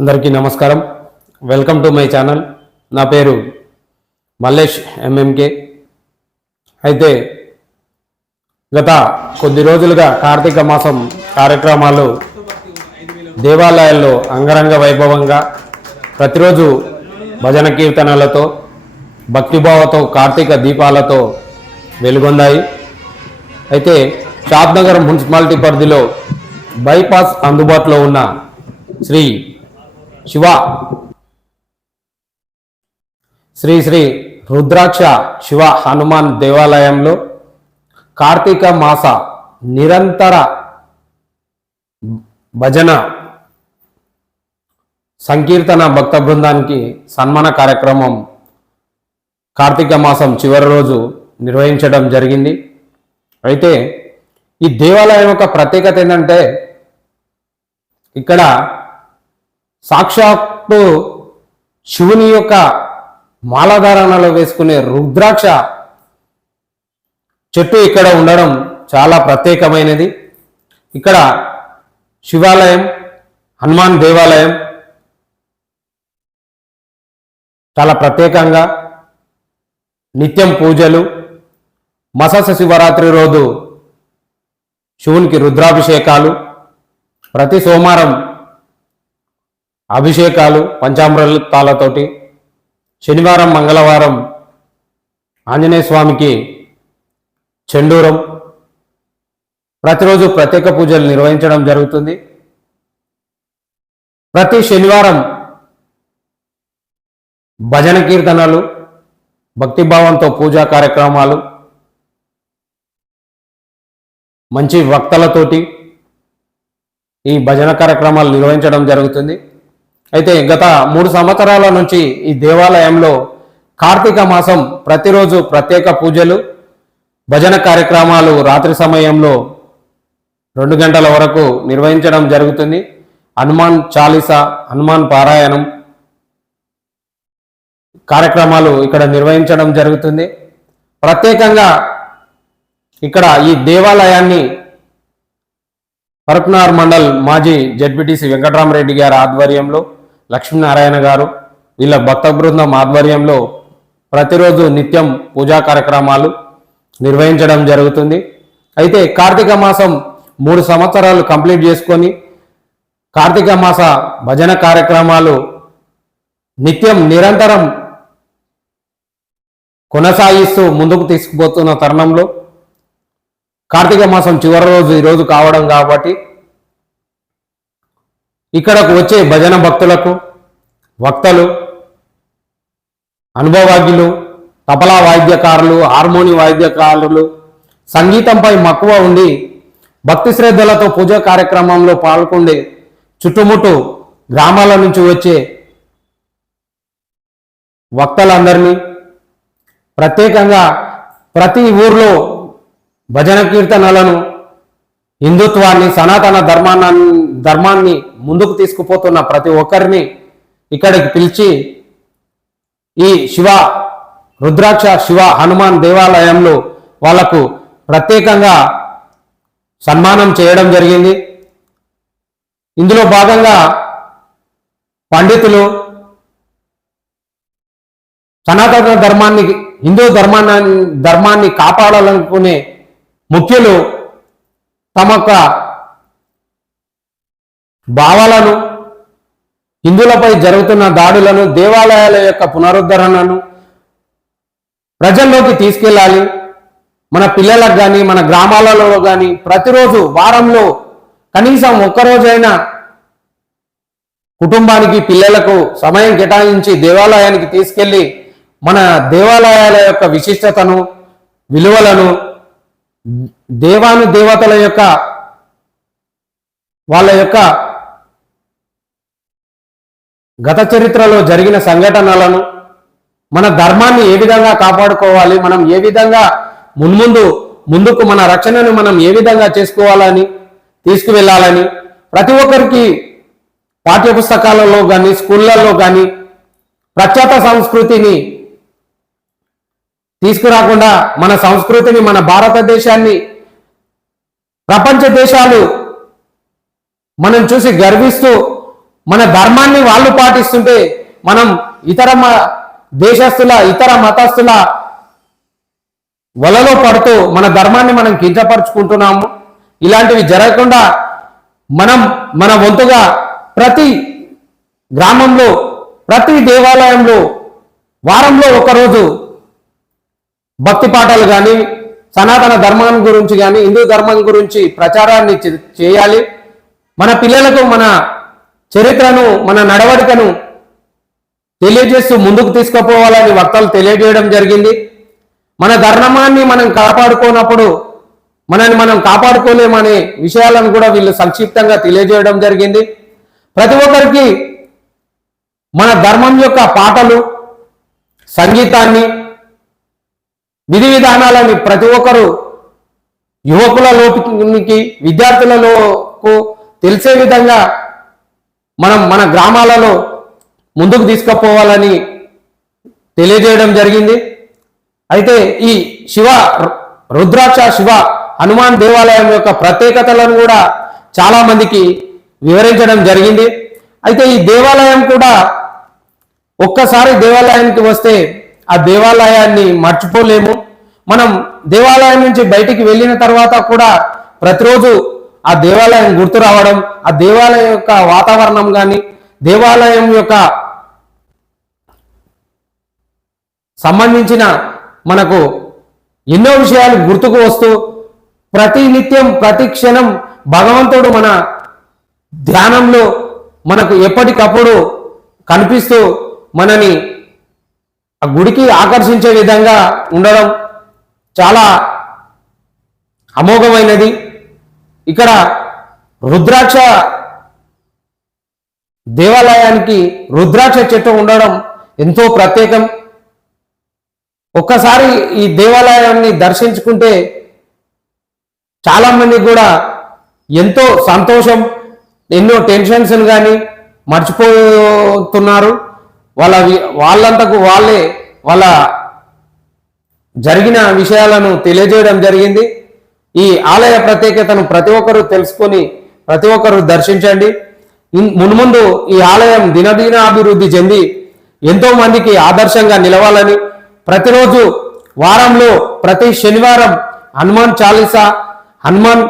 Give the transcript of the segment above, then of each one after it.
అందరికీ నమస్కారం. Welcome to my channel. నా పేరు మల్లేష్ ఎంఎంకే. అయితే గత కొద్ది రోజులుగా కార్తీక మాసం కార్యక్రమాలు దేవాలయాల్లో అంగరంగ వైభవంగా ప్రతిరోజు భజన కీర్తనలతో భక్తిభావతో కార్తీక దీపాలతో వెలుగొందాయి. అయితే షాద్నగర్ మున్సిపాలిటీ పరిధిలో బైపాస్ అందుబాటులో ఉన్న శ్రీ శ్రీ రుద్రాక్ష శివ హనుమాన్ దేవాలయంలో కార్తీక మాస నిరంతర భజన సంకీర్తన భక్త బృందానికి సన్మాన కార్యక్రమం కార్తీక మాసం చివరి రోజు నిర్వహించడం జరిగింది. అయితే ఈ దేవాలయం యొక్క ప్రత్యేకత ఏంటంటే ఇక్కడ సాక్షాత్తు శివుని యొక్క మాలాధారణలో వేసుకునే రుద్రాక్ష చెట్టు ఇక్కడ ఉండడం చాలా ప్రత్యేకమైనది. ఇక్కడ శివాలయం, హనుమాన్ దేవాలయం చాలా ప్రత్యేకంగా నిత్యం పూజలు, మసస శివరాత్రి రోజు శివునికి రుద్రాభిషేకాలు, ప్రతి సోమవారం అభిషేకాలు పంచామృతాలతోటి, శనివారం మంగళవారం ఆంజనేయ స్వామికి చెండూరం, ప్రతిరోజు ప్రత్యేక పూజలు నిర్వహించడం జరుగుతుంది. ప్రతి శనివారం భజన కీర్తనలు, భక్తిభావంతో పూజా కార్యక్రమాలు, మంచి వక్తలతోటి ఈ భజన కార్యక్రమాలు నిర్వహించడం జరుగుతుంది. అయితే గత 3 సంవత్సరాల నుంచి ఈ దేవాలయంలో కార్తీక మాసం ప్రతిరోజు ప్రత్యేక పూజలు, భజన కార్యక్రమాలు రాత్రి సమయంలో 2 గంటల వరకు నిర్వహించడం జరుగుతుంది. హనుమాన్ చాలీసా, హనుమాన్ పారాయణం కార్యక్రమాలు ఇక్కడ నిర్వహించడం జరుగుతుంది. ప్రత్యేకంగా ఇక్కడ ఈ దేవాలయాన్ని పరప్నార్ మండల్ మాజీ జడ్పీటీసీ వెంకటరామరెడ్డి గారి ఆధ్వర్యంలో, లక్ష్మీనారాయణ గారు వీళ్ళ భక్త బృందం ఆధ్వర్యంలో ప్రతిరోజు నిత్యం పూజా కార్యక్రమాలు నిర్వహించడం జరుగుతుంది. అయితే కార్తీక మాసం 3 సంవత్సరాలు కంప్లీట్ చేసుకొని కార్తీక మాస భజన కార్యక్రమాలు నిత్యం నిరంతరం కొనసాగిస్తూ ముందుకు తీసుకుపోతున్న తరుణంలో కార్తీక మాసం చివరి రోజు ఈరోజు కావడం కాబట్టి ఇక్కడకు వచ్చే భజన భక్తులకు, వక్తలు, అనుభవజ్ఞులు, తబలా వాయిద్యకారులు, హార్మోని వాయిద్యకారులు, సంగీతంపై మక్కువ ఉండి భక్తి శ్రద్ధలతో పూజా కార్యక్రమంలో పాల్గొండే చుట్టుముట్టు గ్రామాల నుంచి వచ్చే వక్తలందరినీ, ప్రత్యేకంగా ప్రతి ఊర్లో భజన కీర్తనలను, హిందుత్వాన్ని, సనాతన ధర్మాన్ని ముందుకు తీసుకుపోతున్న ప్రతి ఒక్కరిని ఇక్కడికి పిలిచి ఈ రుద్రాక్ష శివ హనుమాన్ దేవాలయంలో వాళ్లకు ప్రత్యేకంగా సన్మానం చేయడం జరిగింది. ఇందులో భాగంగా పండితులు, సనాతన ధర్మాన్ని, హిందూ ధర్మాన్ని కాపాడాలనుకునే ముఖ్యులు తమ యొక్క భావాలను, హిందువులపై జరుగుతున్న దాడులను, దేవాలయాల యొక్క పునరుద్ధరణను ప్రజల్లోకి తీసుకెళ్ళాలి. మన పిల్లలకు కానీ, మన గ్రామాలలో కానీ ప్రతిరోజు వారంలో కనీసం ఒక్కరోజైనా కుటుంబానికి, పిల్లలకు సమయం కేటాయించి దేవాలయానికి తీసుకెళ్ళి మన దేవాలయాల యొక్క విశిష్టతను, విలువలను, దేవతల యొక్క వాళ్ళ యొక్క గత చరిత్రలో జరిగిన సంఘటనలను, మన ధర్మాన్ని ఏ విధంగా కాపాడుకోవాలి, మనం ఏ విధంగా ముందుకు మన రక్షణను మనం ఏ విధంగా చేసుకోవాలని, తీసుకువెళ్ళాలని ప్రతి ఒక్కరికి పాఠ్యపుస్తకాలలో కానీ, స్కూళ్ళల్లో కానీ ప్రఖ్యాత సంస్కృతిని తీసుకురాకుండా మన సంస్కృతిని, మన భారతదేశాన్ని ప్రపంచ దేశాలు మనం చూసి గర్విస్తూ మన ధర్మాన్ని వాళ్ళు పాటిస్తుంటే మనం దేశస్తుల ఇతర మతస్థుల వలలో పడుతూ మన ధర్మాన్ని మనం కించపరుచుకుంటున్నాము. ఇలాంటివి జరగకుండా మనం మన వంతుగా ప్రతి గ్రామంలో ప్రతి దేవాలయంలో వారంలో ఒకరోజు భక్తి పాఠాలు కానీ సనాతన ధర్మం గురించి కానీ హిందూ ధర్మం గురించి ప్రచారాన్ని చేయాలి. మన పిల్లలకు మన చరిత్రను మన నడవడికను తెలియజేస్తూ ముందుకు తీసుకుపోవాలని వక్తలు తెలియజేయడం జరిగింది. మన ధర్మాన్ని మనం కాపాడుకోనప్పుడు మనల్ని మనం కాపాడుకోలేమనే విషయాలను కూడా వీళ్ళు సంక్షిప్తంగా తెలియజేయడం జరిగింది. ప్రతి ఒక్కరికి మన ధర్మం యొక్క పాటలు సంగీతాన్ని విధి విధానాలని ప్రతి ఒక్కరు యువకులలోకి విద్యార్థులకు తెలిసే విధంగా మనం మన గ్రామాలలో ముందుకు తీసుకుపోవాలని తెలియజేయడం జరిగింది. అయితే ఈ రుద్రాక్ష శివ హనుమాన్ దేవాలయం యొక్క ప్రత్యేకతలను కూడా చాలా మందికి వివరించడం జరిగింది. అయితే ఈ దేవాలయం కూడా ఒక్కసారి దేవాలయానికి వస్తే ఆ దేవాలయాన్ని మర్చిపోలేము. మనం దేవాలయం నుంచి బయటికి వెళ్ళిన తర్వాత కూడా ప్రతిరోజు ఆ దేవాలయం గుర్తు రావడం, ఆ దేవాలయం యొక్క వాతావరణం కానీ దేవాలయం యొక్క సంబంధించిన మనకు ఎన్నో విషయాలు గుర్తుకు వస్తూ ప్రతి నిత్యం ప్రతి క్షణం భగవంతుడు మన ధ్యానంలో మనకు ఎప్పటికప్పుడు కనిపిస్తూ మనని ఆ గుడికి ఆకర్షించే విధంగా ఉండడం చాలా అమోఘమైనది. ఇక్కడ రుద్రాక్ష దేవాలయానికి రుద్రాక్ష చెట్టు ఉండడం ఎంతో ప్రత్యేకం. ఒక్కసారి ఈ దేవాలయాన్ని దర్శించుకుంటే చాలా మందికి కూడా ఎంతో సంతోషం, ఎన్నో టెన్షన్స్ కానీ మర్చిపోతున్నారు. వాళ్ళంతకు వాళ్ళ జరిగిన విషయాలను తెలియజేయడం జరిగింది. ఈ ఆలయ ప్రత్యేకతను ప్రతి ఒక్కరూ తెలుసుకొని ప్రతి ఒక్కరూ దర్శించండి. మున్ముందు ఈ ఆలయం దినదిన అభివృద్ధి చెంది ఎంతో మందికి ఆదర్శంగా నిలవాలని ప్రతిరోజు వారంలో ప్రతి శనివారం హనుమాన్ చాలీసా, హనుమాన్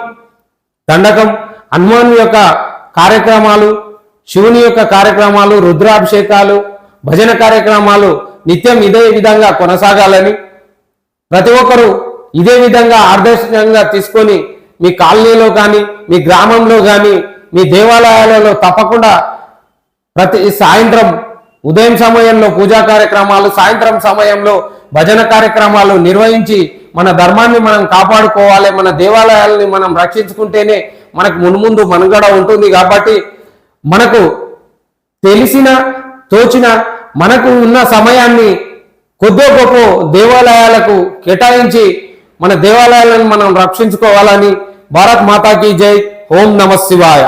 దండకం, హనుమాన్ యొక్క కార్యక్రమాలు, శివుని యొక్క కార్యక్రమాలు, రుద్రాభిషేకాలు, భజన కార్యక్రమాలు నిత్యం ఇదే విధంగా కొనసాగాలని ప్రతి ఒక్కరూ ఇదే విధంగా ఆదర్శంగా తీసుకొని మీ కాలనీలో కానీ మీ గ్రామంలో కానీ మీ దేవాలయాలలో తప్పకుండా ప్రతి సాయంత్రం ఉదయం సమయంలో పూజా కార్యక్రమాలు, సాయంత్రం సమయంలో భజన కార్యక్రమాలు నిర్వహించి మన ధర్మాన్ని మనం కాపాడుకోవాలి. మన దేవాలయాలని మనం రక్షించుకుంటేనే మనకు మున్ముందు మనుగడ ఉంటుంది. కాబట్టి మనకు తెలిసిన తోచిన మనకు ఉన్న సమయాన్ని కొద్దో గొప్ప దేవాలయాలకు కేటాయించి మన దేవాలయాలను మనం రక్షించుకోవాలని భారత్ మాతాకి జై. ఓం నమః శివాయ.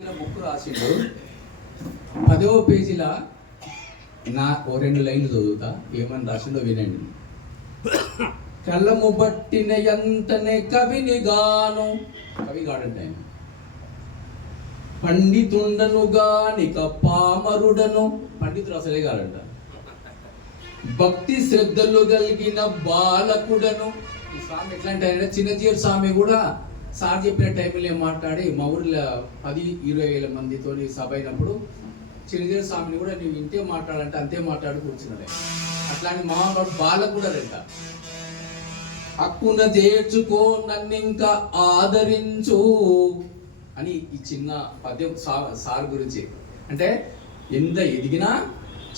బుక్ రాసిండు 10వ పేజీల ఓ 2 లైన్లు చదువుతా, ఏమని రాసిండో వినండి. కళ్ళము బట్టిన ఎంతనే కవిని గాను, కవి గాడంట ఆయన, పండితుండను గానిక పామరుడను, పండితుడు అసలే గాడంట, భక్తి శ్రద్ధలు కలిగిన బాలకుడను. ఈ స్వామి ఎట్లాంటి ఆయన, చిన్నజీరు స్వామి కూడా సార్ చెప్పిన టైంలో మాట్లాడి మా ఊర్లో 10-20 వేల మందితో సభ అయినప్పుడు చిన్నజీరు స్వామిని కూడా నువ్వు ఇంతే మాట్లాడంటే అంతే మాట్లాడి కూర్చున్నాడు. అట్లాంటి మహానుభావుడు బాలకుడరంట. హక్కున చేర్చుకో నన్నింకా ఆదరించు అని ఈ చిన్న పద్యం సార్ గురించి. అంటే ఎంత ఎదిగినా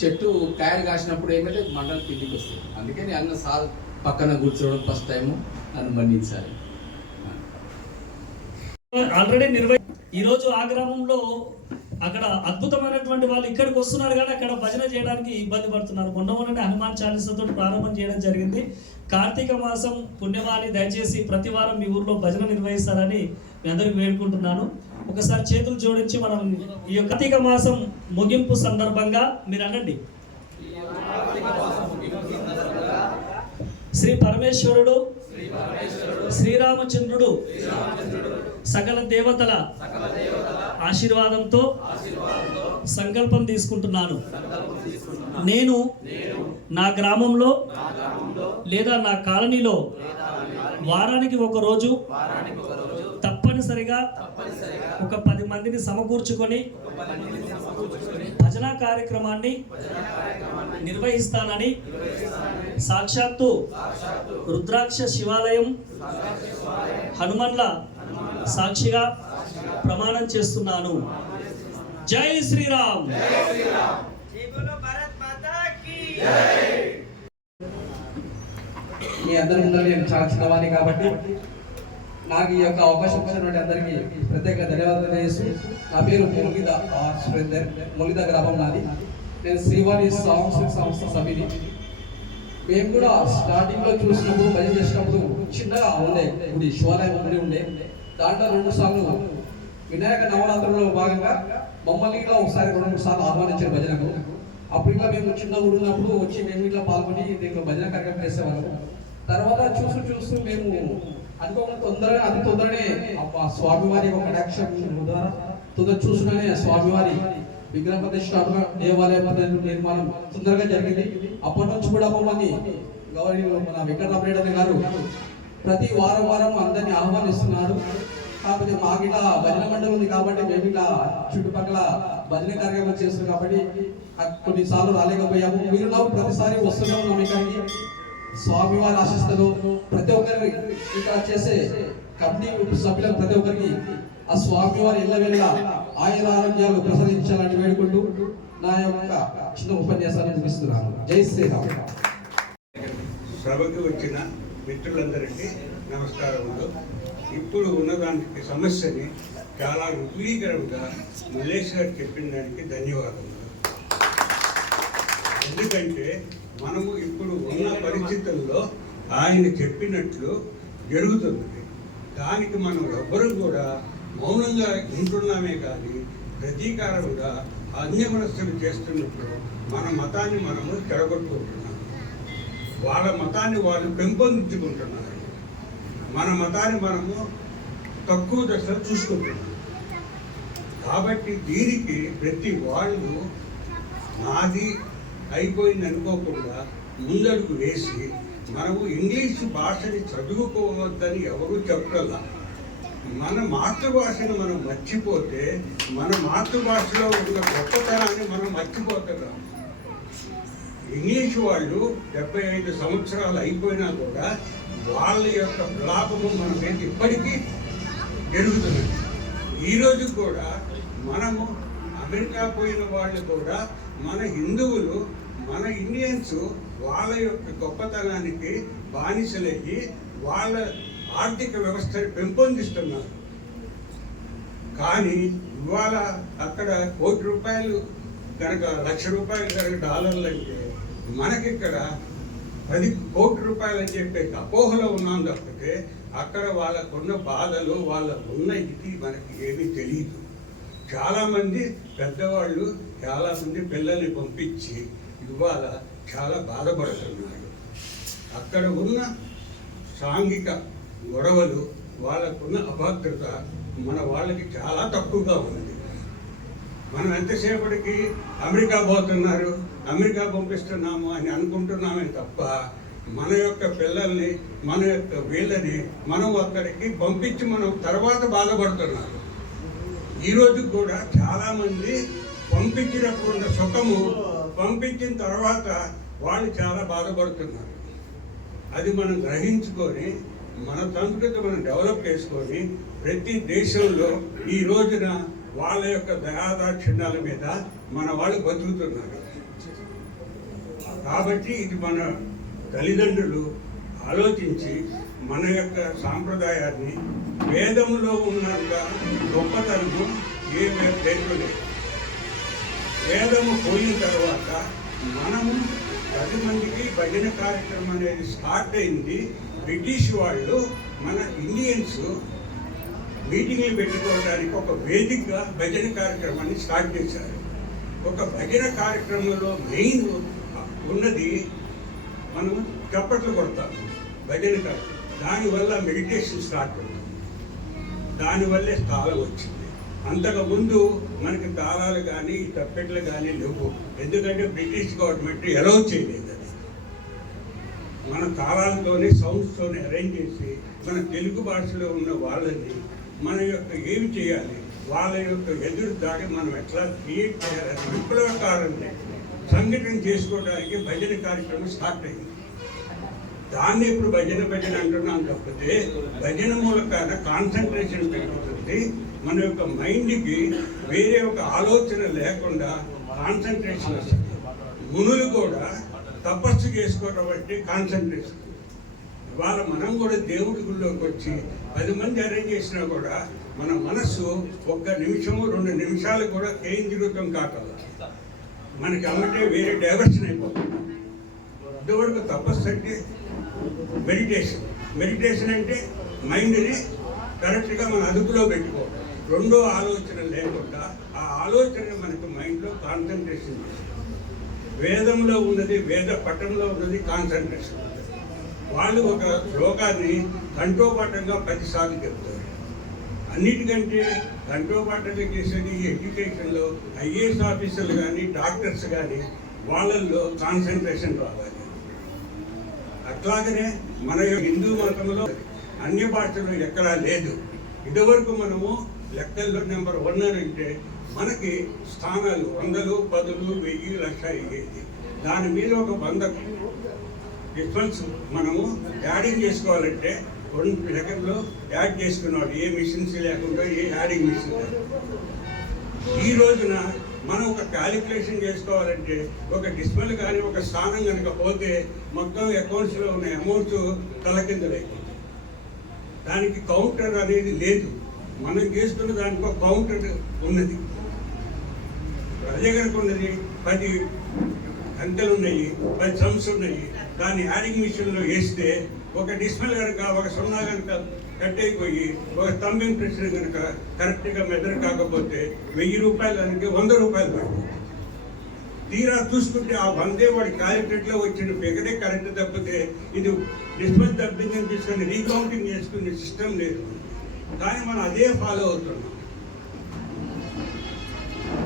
చెట్టు కాయలు కాసినప్పుడు ఏమంటే మండలి కిందికి వస్తుంది. అందుకే నేను అన్న సార్ పక్కన కూర్చోవడం ఫస్ట్ టైము నన్ను మన్నించాలి. ఆల్రెడీ ఈరోజు ఆ గ్రామంలో అక్కడ అద్భుతమైనటువంటి వాళ్ళు ఇక్కడికి వస్తున్నారు, కానీ అక్కడ భజన చేయడానికి ఇబ్బంది పడుతున్నారు. మొన్ననే హనుమాన్ చాలీసాతో ప్రారంభం చేయడం జరిగింది. కార్తీక మాసం పుణ్యమాని, దయచేసి ప్రతి వారం మీ ఊర్లో భజన నిర్వహిస్తారని మీ అందరికి వేడుకుంటున్నాను. ఒకసారి చేతులు జోడించి మనం ఈ యొక్క కార్తీక మాసం ముగింపు సందర్భంగా మీరు అనండి, శ్రీ పరమేశ్వరుడు శ్రీరామచంద్రుడు సకల దేవతల ఆశీర్వాదంతో సంకల్పం తీసుకుంటున్నాను. నేను నా గ్రామంలో లేదా నా కాలనీలో వారానికి ఒక రోజు తప్పనిసరిగా ఒక 10 మందిని సమకూర్చుకొని భజనా కార్యక్రమాన్ని నిర్వహిస్తానని సాక్షాత్తు రుద్రాక్ష శివాలయం హనుమన్ల సాక్షిగా ప్రమాణం చేస్తున్నాను. జై శ్రీరామ్. మీ అందరి ముందర నేను చాలా చిన్నవాణి కాబట్టి నాకు ఈ యొక్క అవకాశం ఇచ్చినటువంటి అందరికీ ప్రత్యేక ధన్యవాదాలు తెలియజేస్తూ, నా పేరు ములిద సురేందర్, ములిద గ్రామం నాది. నేను శ్రీవాణి సాంస్కృతిక సంస్థ సభ్యుని. మేము కూడా స్టార్టింగ్లో చూసినప్పుడు భజన చేసినప్పుడు చిన్నగా ఉండే గుడి, శివాలయం గుడి ఉండే. దాంట్లో 2 సార్లు వినాయక నవరాత్రుల్లో భాగంగా మమ్మల్ని కూడా ఒకసారి 2-3 సార్లు ఆహ్వానించారు భజనకు. అప్పుడు ఇట్లా మేము చిన్న ఊరు ఉన్నప్పుడు వచ్చి మేము ఇట్లా పాల్గొని దీంట్లో భజన కార్యక్రమం చేసేవాళ్ళము. తర్వాత చూస్తూ మేము అనుకోకుండా అతి తొందరనే స్వామివారి ఒక కటాక్షం ద్వారా తొందర చూసుకునే స్వామివారి విగ్రహ ప్రతిష్టాపన, దేవాలయ నిర్మాణం తొందరగా జరిగింది. అప్పటి నుంచి కూడా మమ్మల్ని గౌరవ మన వెంకటరామరెడ్డి గారు ప్రతి వారం అందరినీ ఆహ్వానిస్తున్నారు. కాకపోతే మాకు ఇట్లా భజన మండలి ఉంది కాబట్టి మేము ఇట్లా చుట్టుపక్కల భజన కార్యక్రమం చేస్తున్నాం కాబట్టి కొన్నిసార్లు రాలేకపోయాము. మీరు నాకు ప్రతిసారి వస్తూనే ఉన్నాం ఇక్కడికి. స్వామివారి ఆశిస్తూ ప్రతి ఒక్కరి ఇక్కడ చేసే కమిటీ సభ్యులకు ప్రతి ఒక్కరికి ఆ స్వామివారి ఇళ్ళ ఆయుర ఆరోగ్యాలు ప్రసాదించాలని వేడుకుంటూ నా యొక్క చిన్న ఉపన్యాసాన్ని ముగిస్తున్నాను. జై శ్రీరామ్. సభకు వచ్చిన మిత్రులందరికీ నమస్కారములు. ఇప్పుడు ఉన్నదానికి సమస్యని చాలా రుజువీకరంగా మల్లేష్ గారు చెప్పిన దానికి ధన్యవాదములు. ఎందుకంటే మనము ఇప్పుడు ఉన్న పరిస్థితుల్లో ఆయన చెప్పినట్లు జరుగుతుంది. దానికి మనం ఎవ్వరూ కూడా మౌనంగా ఉంటున్నామే కానీ ప్రతీకారంగా అన్యమనస్సులు చేస్తున్నప్పుడు మన మతాన్ని మనము చెడగొట్టుకుంటున్నాము. వాళ్ళ మతాన్ని వాళ్ళు పెంపొందించుకుంటున్నారు, మన మతాన్ని మనము తక్కువ దశలో చూసుకుంటున్నాం. కాబట్టి దీనికి ప్రతి వాళ్ళు నాది అయిపోయింది అనుకోకుండా ముందడుగు వేసి మనము ఇంగ్లీష్ భాషని చదువుకోవద్దని ఎవరూ చెప్పగల. మన మాతృభాషను మనం మర్చిపోతే మన మాతృభాషలో ఉన్న గొప్పతనాన్ని మనం మర్చిపోతున్నాం. ఇంగ్లీష్ వాళ్ళు 75 సంవత్సరాలు అయిపోయినా కూడా వాళ్ళ యొక్క ప్రలాపము మన మీద ఇప్పటికీ జరుగుతున్నది. ఈరోజు కూడా మనము అమెరికా పోయిన వాళ్ళు కూడా మన హిందువులు, మన ఇండియన్స్ వాళ్ళ యొక్క గొప్పతనానికి బానిసలయ్యి వాళ్ళ ఆర్థిక వ్యవస్థను పెంపొందిస్తున్నారు. కానీ ఇవాళ అక్కడ ₹1,00,00,000 కనుక ₹1,00,000 కనుక డాలర్లు అంటే మనకిక్కడ ₹10 కోట్ల అని చెప్పే అపోహలో ఉన్నాం తప్పితే అక్కడ వాళ్ళకున్న బాధలు, వాళ్ళకున్న ఇది మనకి ఏమీ తెలియదు. చాలామంది పెద్దవాళ్ళు చాలామంది పిల్లల్ని పంపించి ఇవాళ చాలా బాధపడుతున్నారు. అక్కడ ఉన్న సాంఘిక గొడవలు, వాళ్ళకున్న అభద్రత మన వాళ్ళకి చాలా తక్కువగా ఉంది. మనం ఎంతసేపటికి అమెరికా పోతున్నారు, అమెరికా పంపిస్తున్నాము అని అనుకుంటున్నామే తప్ప మన యొక్క పిల్లల్ని, మన యొక్క వీళ్ళని మనం అక్కడికి పంపించి మనం తర్వాత బాధపడుతున్నారు. ఈరోజు కూడా చాలామంది పంపించినప్పుడు ఉన్న సుఖము పంపించిన తర్వాత వాళ్ళు చాలా బాధపడుతున్నారు. అది మనం గ్రహించుకొని మన సంస్కృతి మనం డెవలప్ చేసుకొని ప్రతి దేశంలో ఈ రోజున వాళ్ళ యొక్క దయాదాక్షిణ్యాల మీద మన వాళ్ళు బతుకుతున్నారు. కాబట్టి ఇది మన తల్లిదండ్రులు ఆలోచించి మన యొక్క సాంప్రదాయాన్ని, వేదములో ఉన్నంత గొప్పతనము ఏ దేశంలో లేదు. వేదము పోయిన తర్వాత మనము 10 మందికి భజన కార్యక్రమం అనేది స్టార్ట్ అయింది. బ్రిటిష్ వాళ్ళు మన ఇండియన్స్ మీటింగ్లు పెట్టుకోవడానికి ఒక వేదికగా భజన కార్యక్రమాన్ని స్టార్ట్ చేశారు. ఒక భజన కార్యక్రమంలో మెయిన్ ఉన్నది మనం చప్పట్లు కొడతాం భజన కార్యక్రమం. దానివల్ల మెడిటేషన్ స్టార్ట్ అవుతుంది. దానివల్లే తాళం వచ్చింది. అంతకుముందు మనకి తాళాలు కానీ తప్పెట్లు కానీ లేవు. ఎందుకంటే బ్రిటిష్ గవర్నమెంట్ ఎలౌ చేయలేదు. అది మన తాళాలతోనే సౌండ్స్తోనే అరేంజ్ చేసి మన తెలుగు భాషలో ఉన్న వాళ్ళని మన యొక్క ఏమి చేయాలి, వాళ్ళ యొక్క ఎదురు దాడి మనం ఎట్లా క్రియేట్ చేయాలని విప్లవకారాన్ని సంఘటన చేసుకోవడానికి భజన కార్యక్రమం స్టార్ట్ అయింది. దాన్ని ఇప్పుడు భజన అంటున్నాం తప్పితే భజన మూలకాన కాన్సన్ట్రేషన్ పెరుగుతుంది. మన యొక్క మైండ్కి వేరే ఒక ఆలోచన లేకుండా కాన్సన్ట్రేషన్ వస్తుంది. మునులు కూడా తపస్సు చేసుకోవడం బట్టి కాన్సన్ట్రేషన్. ఇవాళ మనం కూడా దేవుడి గుళ్ళోకి వచ్చి 10 మంది అరేంజ్ చేసినా కూడా మన మనస్సు 1 నిమిషము 2 నిమిషాలు కూడా కేంద్రీకృతం కాకల మనకి అమ్మటే వేరే డైవర్షన్ అయిపోతుంది. ఇంతవరకు తపస్సు అంటే మెడిటేషన్ అంటే మైండ్ని కరెక్ట్గా మన అదుపులో పెట్టుకోవడం. రెండో ఆలోచన లేకుండా ఆ ఆలోచన మనకు మైండ్లో కాన్సన్ట్రేషన్ చేస్తుంది. వేదంలో ఉన్నది, వేద పట్టంలో ఉన్నది కాన్సన్ట్రేషన్. వాళ్ళు ఒక శ్లోకాన్ని కంఠోపాఠంగా 10 సార్లు చెప్తారు. అన్నిటికంటే కంఠోపాఠంగా చేసేది ఎడ్యుకేషన్లో ఐఏఎస్ ఆఫీసర్లు కానీ డాక్టర్స్ కానీ వాళ్ళల్లో కాన్సన్ట్రేషన్ రావాలి. అట్లాగనే మన హిందూ మతంలో అన్య భాషలో ఎక్కడా లేదు. ఇదివరకు మనము లెక్కల్లో నెంబర్ 1 అంటే మనకి స్థానాలు 100, 10, 1000, 1000 అయ్యేది. దాని మీద ఒక 100 డిఫరెన్స్ మనము యాడింగ్ చేసుకోవాలంటే 2 సెకండ్లో యాడ్ చేసుకున్నాడు. ఏ మిషన్స్ లేకుండా, ఏ యాడింగ్ మిషన్ లేకుండా. ఈ రోజున మనం ఒక క్యాలిక్యులేషన్ చేసుకోవాలంటే ఒక డిస్ప్లే కానీ ఒక స్థానం కనుక పోతే మొత్తం అకౌంట్స్లో ఉన్న అమౌంట్స్ తలకిందలైపోతుంది. దానికి కౌంటర్ అనేది లేదు. మనం చేసుకున్న దానికి ఒక కౌంటర్ ఉన్నది. అదే కనుక ఉన్నది 10 అంకెలు ఉన్నాయి, 10 సమ్స్ ఉన్నాయి. దాన్ని యాడింగ్ మిషన్లో వేస్తే ఒక డిస్ప్లే కనుక ఒక 0 కనుక కట్ అయిపోయి ఒక థంబ్ ఇంప్రెషన్ కనుక కరెక్ట్గా మెజర్ కాకపోతే 1000 రూపాయలు దానికి 100 రూపాయలు పడుతుంది. తీరా చూసుకుంటే ఆ 100 వాడి క్యాలిక్యులేట్లో వచ్చిన ఫిగరే కరెక్ట్ తప్పితే ఇది డిస్ప్లే తప్పిందని తీసుకొని రీకౌంటింగ్ చేసుకునే సిస్టమ్ లేదు. కానీ మనం అదే ఫాలో అవుతున్నాం.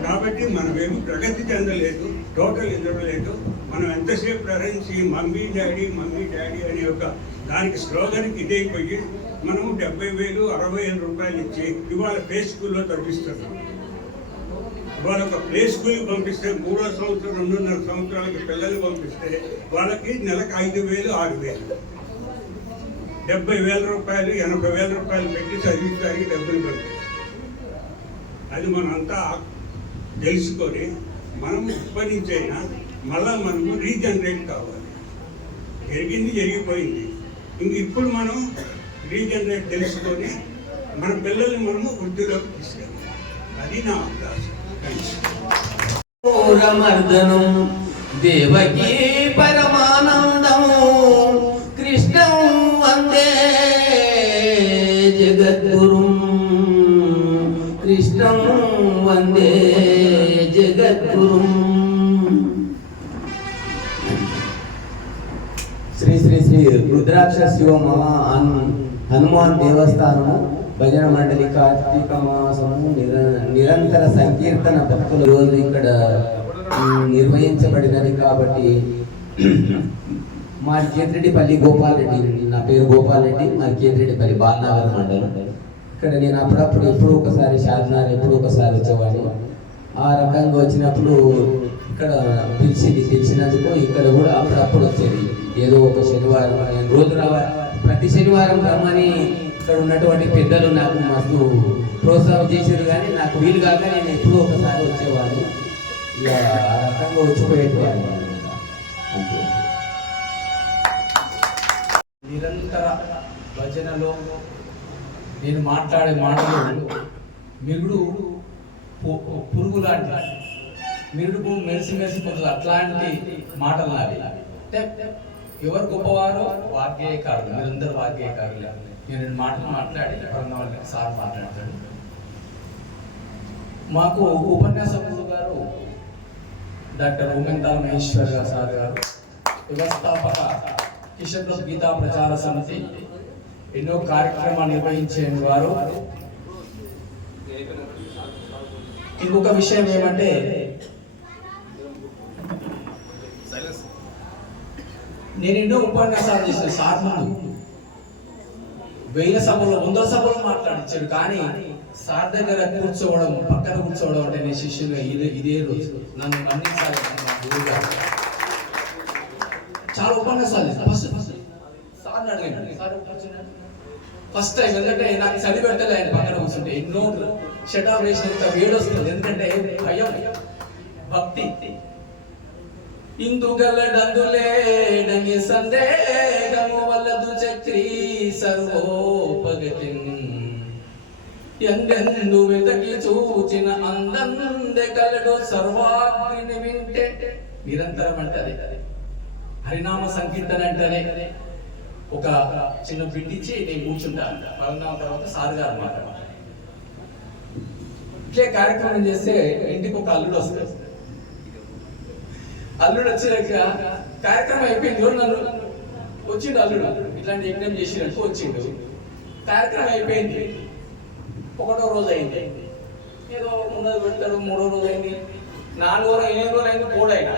కాబట్టి మనమేమి ప్రగతి చెందలేదు, టోటల్ ఎదరలేదు. మనం ఎంతసేపు అరేంజ్ మమ్మీ డాడీ అనే ఒక దానికి స్లోగన్కి ఇదైపోయి మనము 70,000, 60,000 రూపాయలు ఇచ్చి ఇవాళ ప్లే స్కూల్లో చదివిస్తున్నాం. ఇవాళ ఒక ప్లే స్కూల్కి పంపిస్తే 3వ సంవత్సరం 2.5 సంవత్సరాలకి పిల్లలు పంపిస్తే వాళ్ళకి నెలకు 5,000, 6,000, 70,000 రూపాయలు, 80,000 రూపాయలు పెట్టి చదివించడానికి డబ్బులు పంపిస్తారు. అది మనంతా తెలుసుకొని మనము ఇప్పటి నుంచి అయినా మళ్ళా మనము రీజనరేట్ కావాలి. జరిగిపోయింది. ఇంక ఇప్పుడు మనం రీజనరేట్ తెలుసుకొని మన పిల్లల్ని మనము వృద్ధిలోకి తీసుకెళ్ళాలి. అది నా అవకాశం. మర్దనం దేవకీ పరమానందం కృష్ణం వందే జగద్గురుం కృష్ణం వందే జగద్గురుం. శ్రీ శ్రీ శ్రీ రుద్రాక్ష శివ హనుమాన్ దేవస్థానము భజన మండలి కార్తీక మాసము నిరంతర సంకీర్తన భక్తుల రోజు ఇక్కడ నిర్వహించబడినది. కాబట్టి మార్కేతిరెడ్డిపల్లి గోపాల్ రెడ్డి, నా పేరు గోపాల్ రెడ్డి, మార్కేతిరెడ్డిపల్లి బాలనగర్ మండలం. ఇక్కడ నేను అప్పుడప్పుడు ఎప్పుడూ ఒకసారి షాద్నార్ ఎప్పుడూ ఒకసారి వచ్చేవాడిని. ఆ రకంగా వచ్చినప్పుడు ఇక్కడ పిలిచినందుకు ఇక్కడ కూడా అప్పుడప్పుడు వచ్చేది. ఏదో ఒక శనివారం నేను రోజు రావాలి, ప్రతి శనివారం రమ్మని ఇక్కడ ఉన్నటువంటి పెద్దలు నాకు మస్తు ప్రోత్సాహం చేశారు. కానీ నాకు వీలు కాక నేను ఎప్పుడూ ఒకసారి వచ్చేవాడిని. ఇక ఆ రకంగా వచ్చిపోయేవాడిని అంతే. నిరంతర భజనలో నేను మాట్లాడే మాటలు మిరుడు పురుగు లాంటి, మిరుడుకు మెరిసిపోతుంది అట్లాంటి మాటలు నావి. ఎవరు గొప్పవారో వాగ్గేయకారులు, మీరందరూ వాగ్గేయకారులే. నేను మాటలు మాట్లాడి సార్ మాట్లాడతాడు. మాకు ఉపన్యాసకులు గారు డాక్టర్ ఉమెంతాల మహేశ్వర్ సార్ గారు, వ్యవస్థాపక కిషన్ గీతా ప్రచార సమితి, ఎన్నో కార్యక్రమాలు నిర్వహించే వారు. ఇంకొక విషయం ఏమంటే, నేను ఎన్నో ఉపన్యాసాలు చేసిన సార్ ముందు 1000 సభలో 100 సభలో మాట్లాడించాడు. కానీ సార్ దగ్గర కూర్చోవడం, పక్కన కూర్చోవడం అంటే నేను శిష్యులు ఇదే రోజు నన్ను మన్నించాలి. చాలా ఉపన్యాసాలు ఫస్ట్ సార్ అడిగాను, సార్ ఫస్ట్ టైం. ఎందుకంటే నాకు చలి పెడతలే ఆయన పక్కన కూర్చుంటే. ఎన్నో షటాప్ వేసినంత వేడి వస్తుంది. ఎందుకంటే భయం, భక్తి. ఇందుగలడందులేడని సందేహము వల్లదు చక్రీ సర్వోపగతిన్ ఎందెందు వెతకి చూచిన అందందె కలడు సర్వాగ్ని వింటే. నిరంతరం అంటే అది హరినామ సంకీర్తన అంటేనే ఒక చిన్న బిడ్డిచ్చి నేను కూర్చుంటాను. పరంధామ తర్వాత సార్ గారు మాట్లాడారు. ఇట్లే కార్యక్రమం చేస్తే ఇంటికి ఒక అల్లుడు వస్తాడు. అల్లుడు వచ్చినాక కార్యక్రమం అయిపోయింది. నన్ను వచ్చిండు అల్లుడు, ఇట్లాంటి యజ్ఞం చేసినట్టు వచ్చిండు. కార్యక్రమం అయిపోయింది. 1వ రోజు అయింది, ఏదో ఉన్నది పెడతాడు. 3వ రోజు అయింది, 4వ రోజు, 8వ రోజు అయింది. పోడైనా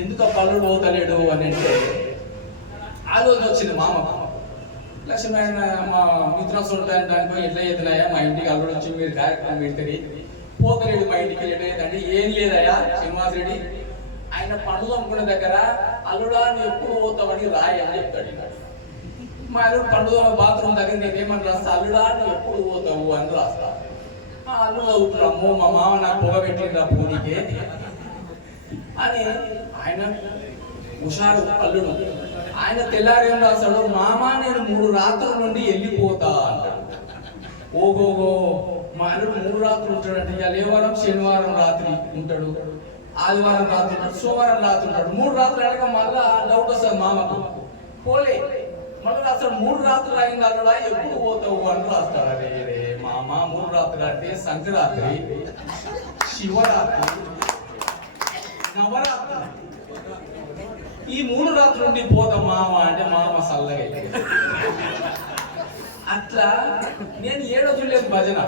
ఎందుకు ఆ పల్లుడు పోతలేడు అని అంటే, ఆ రోజు వచ్చింది మామ లక్ష్మణ మా మిత్రం చూడటానికి దానిపై ఎట్లా చేతున్నాయా, మా ఇంటికి అల్లుడు వచ్చి మీరు కార్యక్రమం పెడతారు, పోతలేడు మా ఇంటికి అంటే. ఏం లేదయ్యా శ్రీనివాస్ రెడ్డి, ఆయన పండుగ అనుకునే దగ్గర అల్లుడా నువ్వు ఎప్పుడు పోతావని రాయి అని చెప్తాడు. మా అల్లుడు పండుగ బాత్రూమ్ దగ్గర నేనేమని రాస్తా, అల్లుడా నువ్వు ఎప్పుడు పోతావు అని రాస్తా. ఆ అల్లుడు అవుతాడు, అమ్మో మా మామ నాకు పొగ పెట్టిండ్రా పూనికే అని. ఆయన హుషారు అల్లుడు. ఆయన తెల్లారి ఏం రాస్తాడు, మామ నేను 3 రాత్రుల నుండి వెళ్ళిపోతా అంటాడు. ఓహోహో, మా అల్లుడు 3 రాత్రులు ఉంటాడంటే, ఇక లేవారం శనివారం రాత్రి ఉంటాడు, ఆదివారం రాత్రి ఉంటాడు, సోమవారం రాత్రి ఉంటాడు. 3 రాత్రులు అనగా మళ్ళా డౌట్ వస్తుంది మామకు. పోలే మళ్ళీ రాస్తాడు, 3 రాత్రులు అయింది అల్లుడా ఎప్పుడు పోతావు అని రాస్తాడు. అరే మామ 3 రాత్రులు అంటే సంక్రాంతి, శివరాత్రి, నవరాత్రి, ఈ 3 రాత్రుల నుండి పోతాం మామ అంటే మామ సల్లగా. అట్లా నేను 7 చూడలేదు భజన.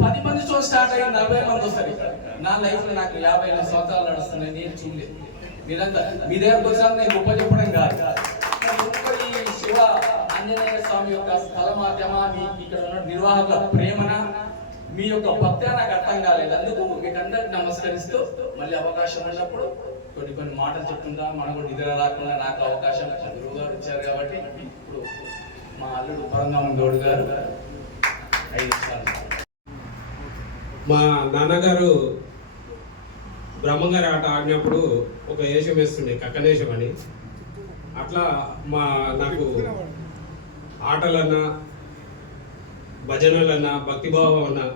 10 మందితో స్టార్ట్ అయ్యి 40 మంది వస్తారు ఇక్కడ. నా లైఫ్ లో నాకు 50 సంవత్సరాలు నడుస్తున్నాయి, నేను చూడలేదు. మీరంతా మీ దగ్గరకు వచ్చాక నేను గొప్ప చెప్పడం కాదు. ఈ శివ ఆంజనేయ స్వామి యొక్క స్థల మాధ్యమా, ఇక్కడ ఉన్న నిర్వాహకుల ప్రేమన, మీ యొక్క భక్తి నాకు అర్థం కాలేదు. అందుకు మీకు అందరికి నమస్కరిస్తూ మళ్ళీ అవకాశం ఉన్నప్పుడు కొన్ని మాటలు చెప్తుందా, మనం కూడా నిద్ర రాకుండా నాకు అవకాశం గురువు గారు ఇచ్చారు. కాబట్టి ఇప్పుడు మా అల్లుడు పరంధామ గౌడ్ గారు 5 నిమిషాలు. మా నాన్నగారు బ్రహ్మంగారి ఆట ఆడినప్పుడు ఒక వేషం వేస్తుండే, కక్కనేషం అని. అట్లా నాకు ఆటలన్నా, భజనలన్నా, భక్తిభావం అన్నా